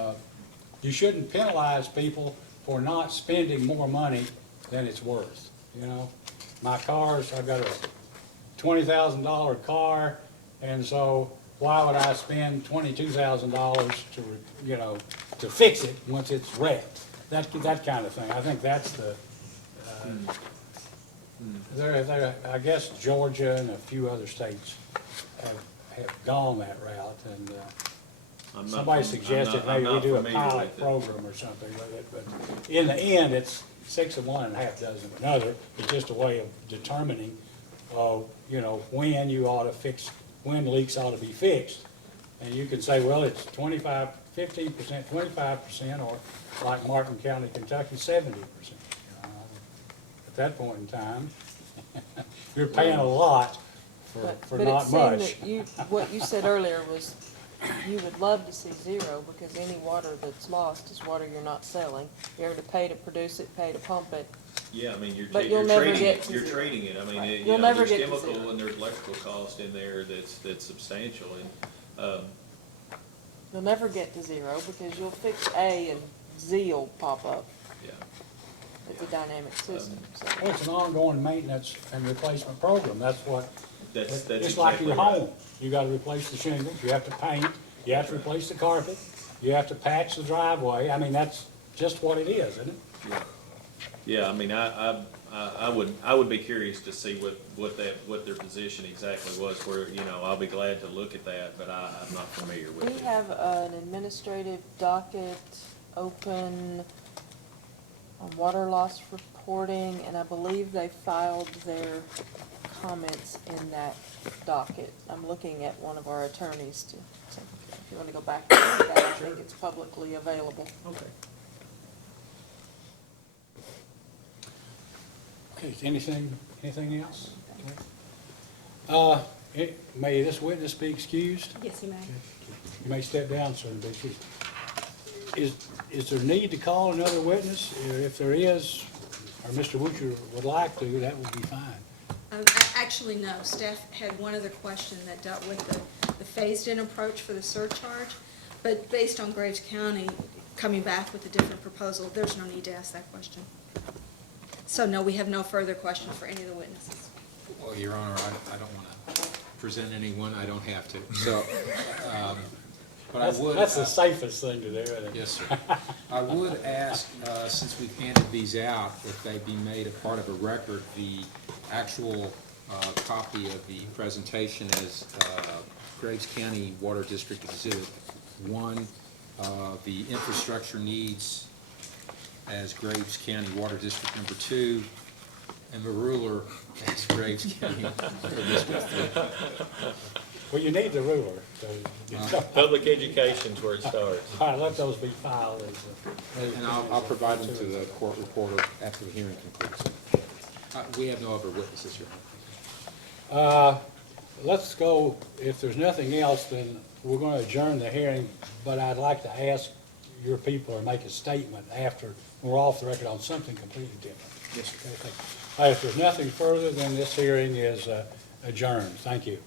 you shouldn't penalize people for not spending more money than it's worth, you know? My cars, I've got a $20,000 car, and so why would I spend $22,000 to, you know, to fix it once it's wrecked? That kind of thing. I think that's the, I guess Georgia and a few other states have gone that route, and somebody suggested I'm maybe we not do a familiar pilot with it. program or something with it, but in the end, it's 6 of one and a half dozen of another. It's just a way of determining, you know, when you ought to fix, when leaks ought to be fixed. And you can say, well, it's 15%, 25%, or like Martin County, Kentucky, 70%. At that point in time, you're paying a lot for not But it much. seemed that what you said earlier was you would love to see zero, because any water that's lost is water you're not selling. You're to pay to produce it, pay to pump it. Yeah, I mean, you're But you'll never trading get it, to you're zero. trading it. I mean, Right. you You'll know, never there's get to chemical zero. and there's electrical cost in there that's substantial, and, You'll never get to zero, because you'll fix A and Z will pop up. yeah. It's a dynamic system, so. Well, it's an ongoing maintenance and replacement program. That's what, That's it's like exactly your right. home. You gotta replace the shingles, you have to paint, you have to replace the carpet, you have to patch the driveway. I mean, that's just what it is, isn't it? Yeah, I mean, I would be curious to see what their position exactly was, where, you know, I'll be glad to look at that, but I'm not familiar with We it. have an administrative docket open on water loss reporting, and I believe they filed their comments in that docket. I'm looking at one of our attorneys to, so if you want to go back and look at that, I think it's publicly available. Okay. Okay, anything else? May this witness be excused? Yes, you may. You may step down, sir, and be excused. Is there need to call another witness? If there is, or Mr. Wutcher would like to, that would be fine. Actually, no. Staff had one other question that dealt with the phased-in approach for the surcharge, but based on Graves County coming back with a different proposal, there's no need to ask that question. So no, we have no further questions for any of the witnesses. Well, Your Honor, I don't want to present anyone, I don't have to. So, but I would. That's the safest thing to do, isn't it? Yes, sir. I would ask, since we've handed these out, if they be made a part of a record, the actual copy of the presentation as Graves County Water District Exhibit 1, the infrastructure needs as Graves County Water District Number 2, and the ruler as Graves County Water District 3. Well, you need the ruler, so, Public education's where it starts. all right, let those be filed as. And I'll provide them to the court reporter after the hearing concludes. We have no other witnesses, Your Honor. Let's go, if there's nothing else, then we're going to adjourn the hearing, but I'd like to ask your people or make a statement after we're off the record on something completely different. Yes, sir. Okay, thank you. All right, if there's nothing further, then this hearing is adjourned. Thank you.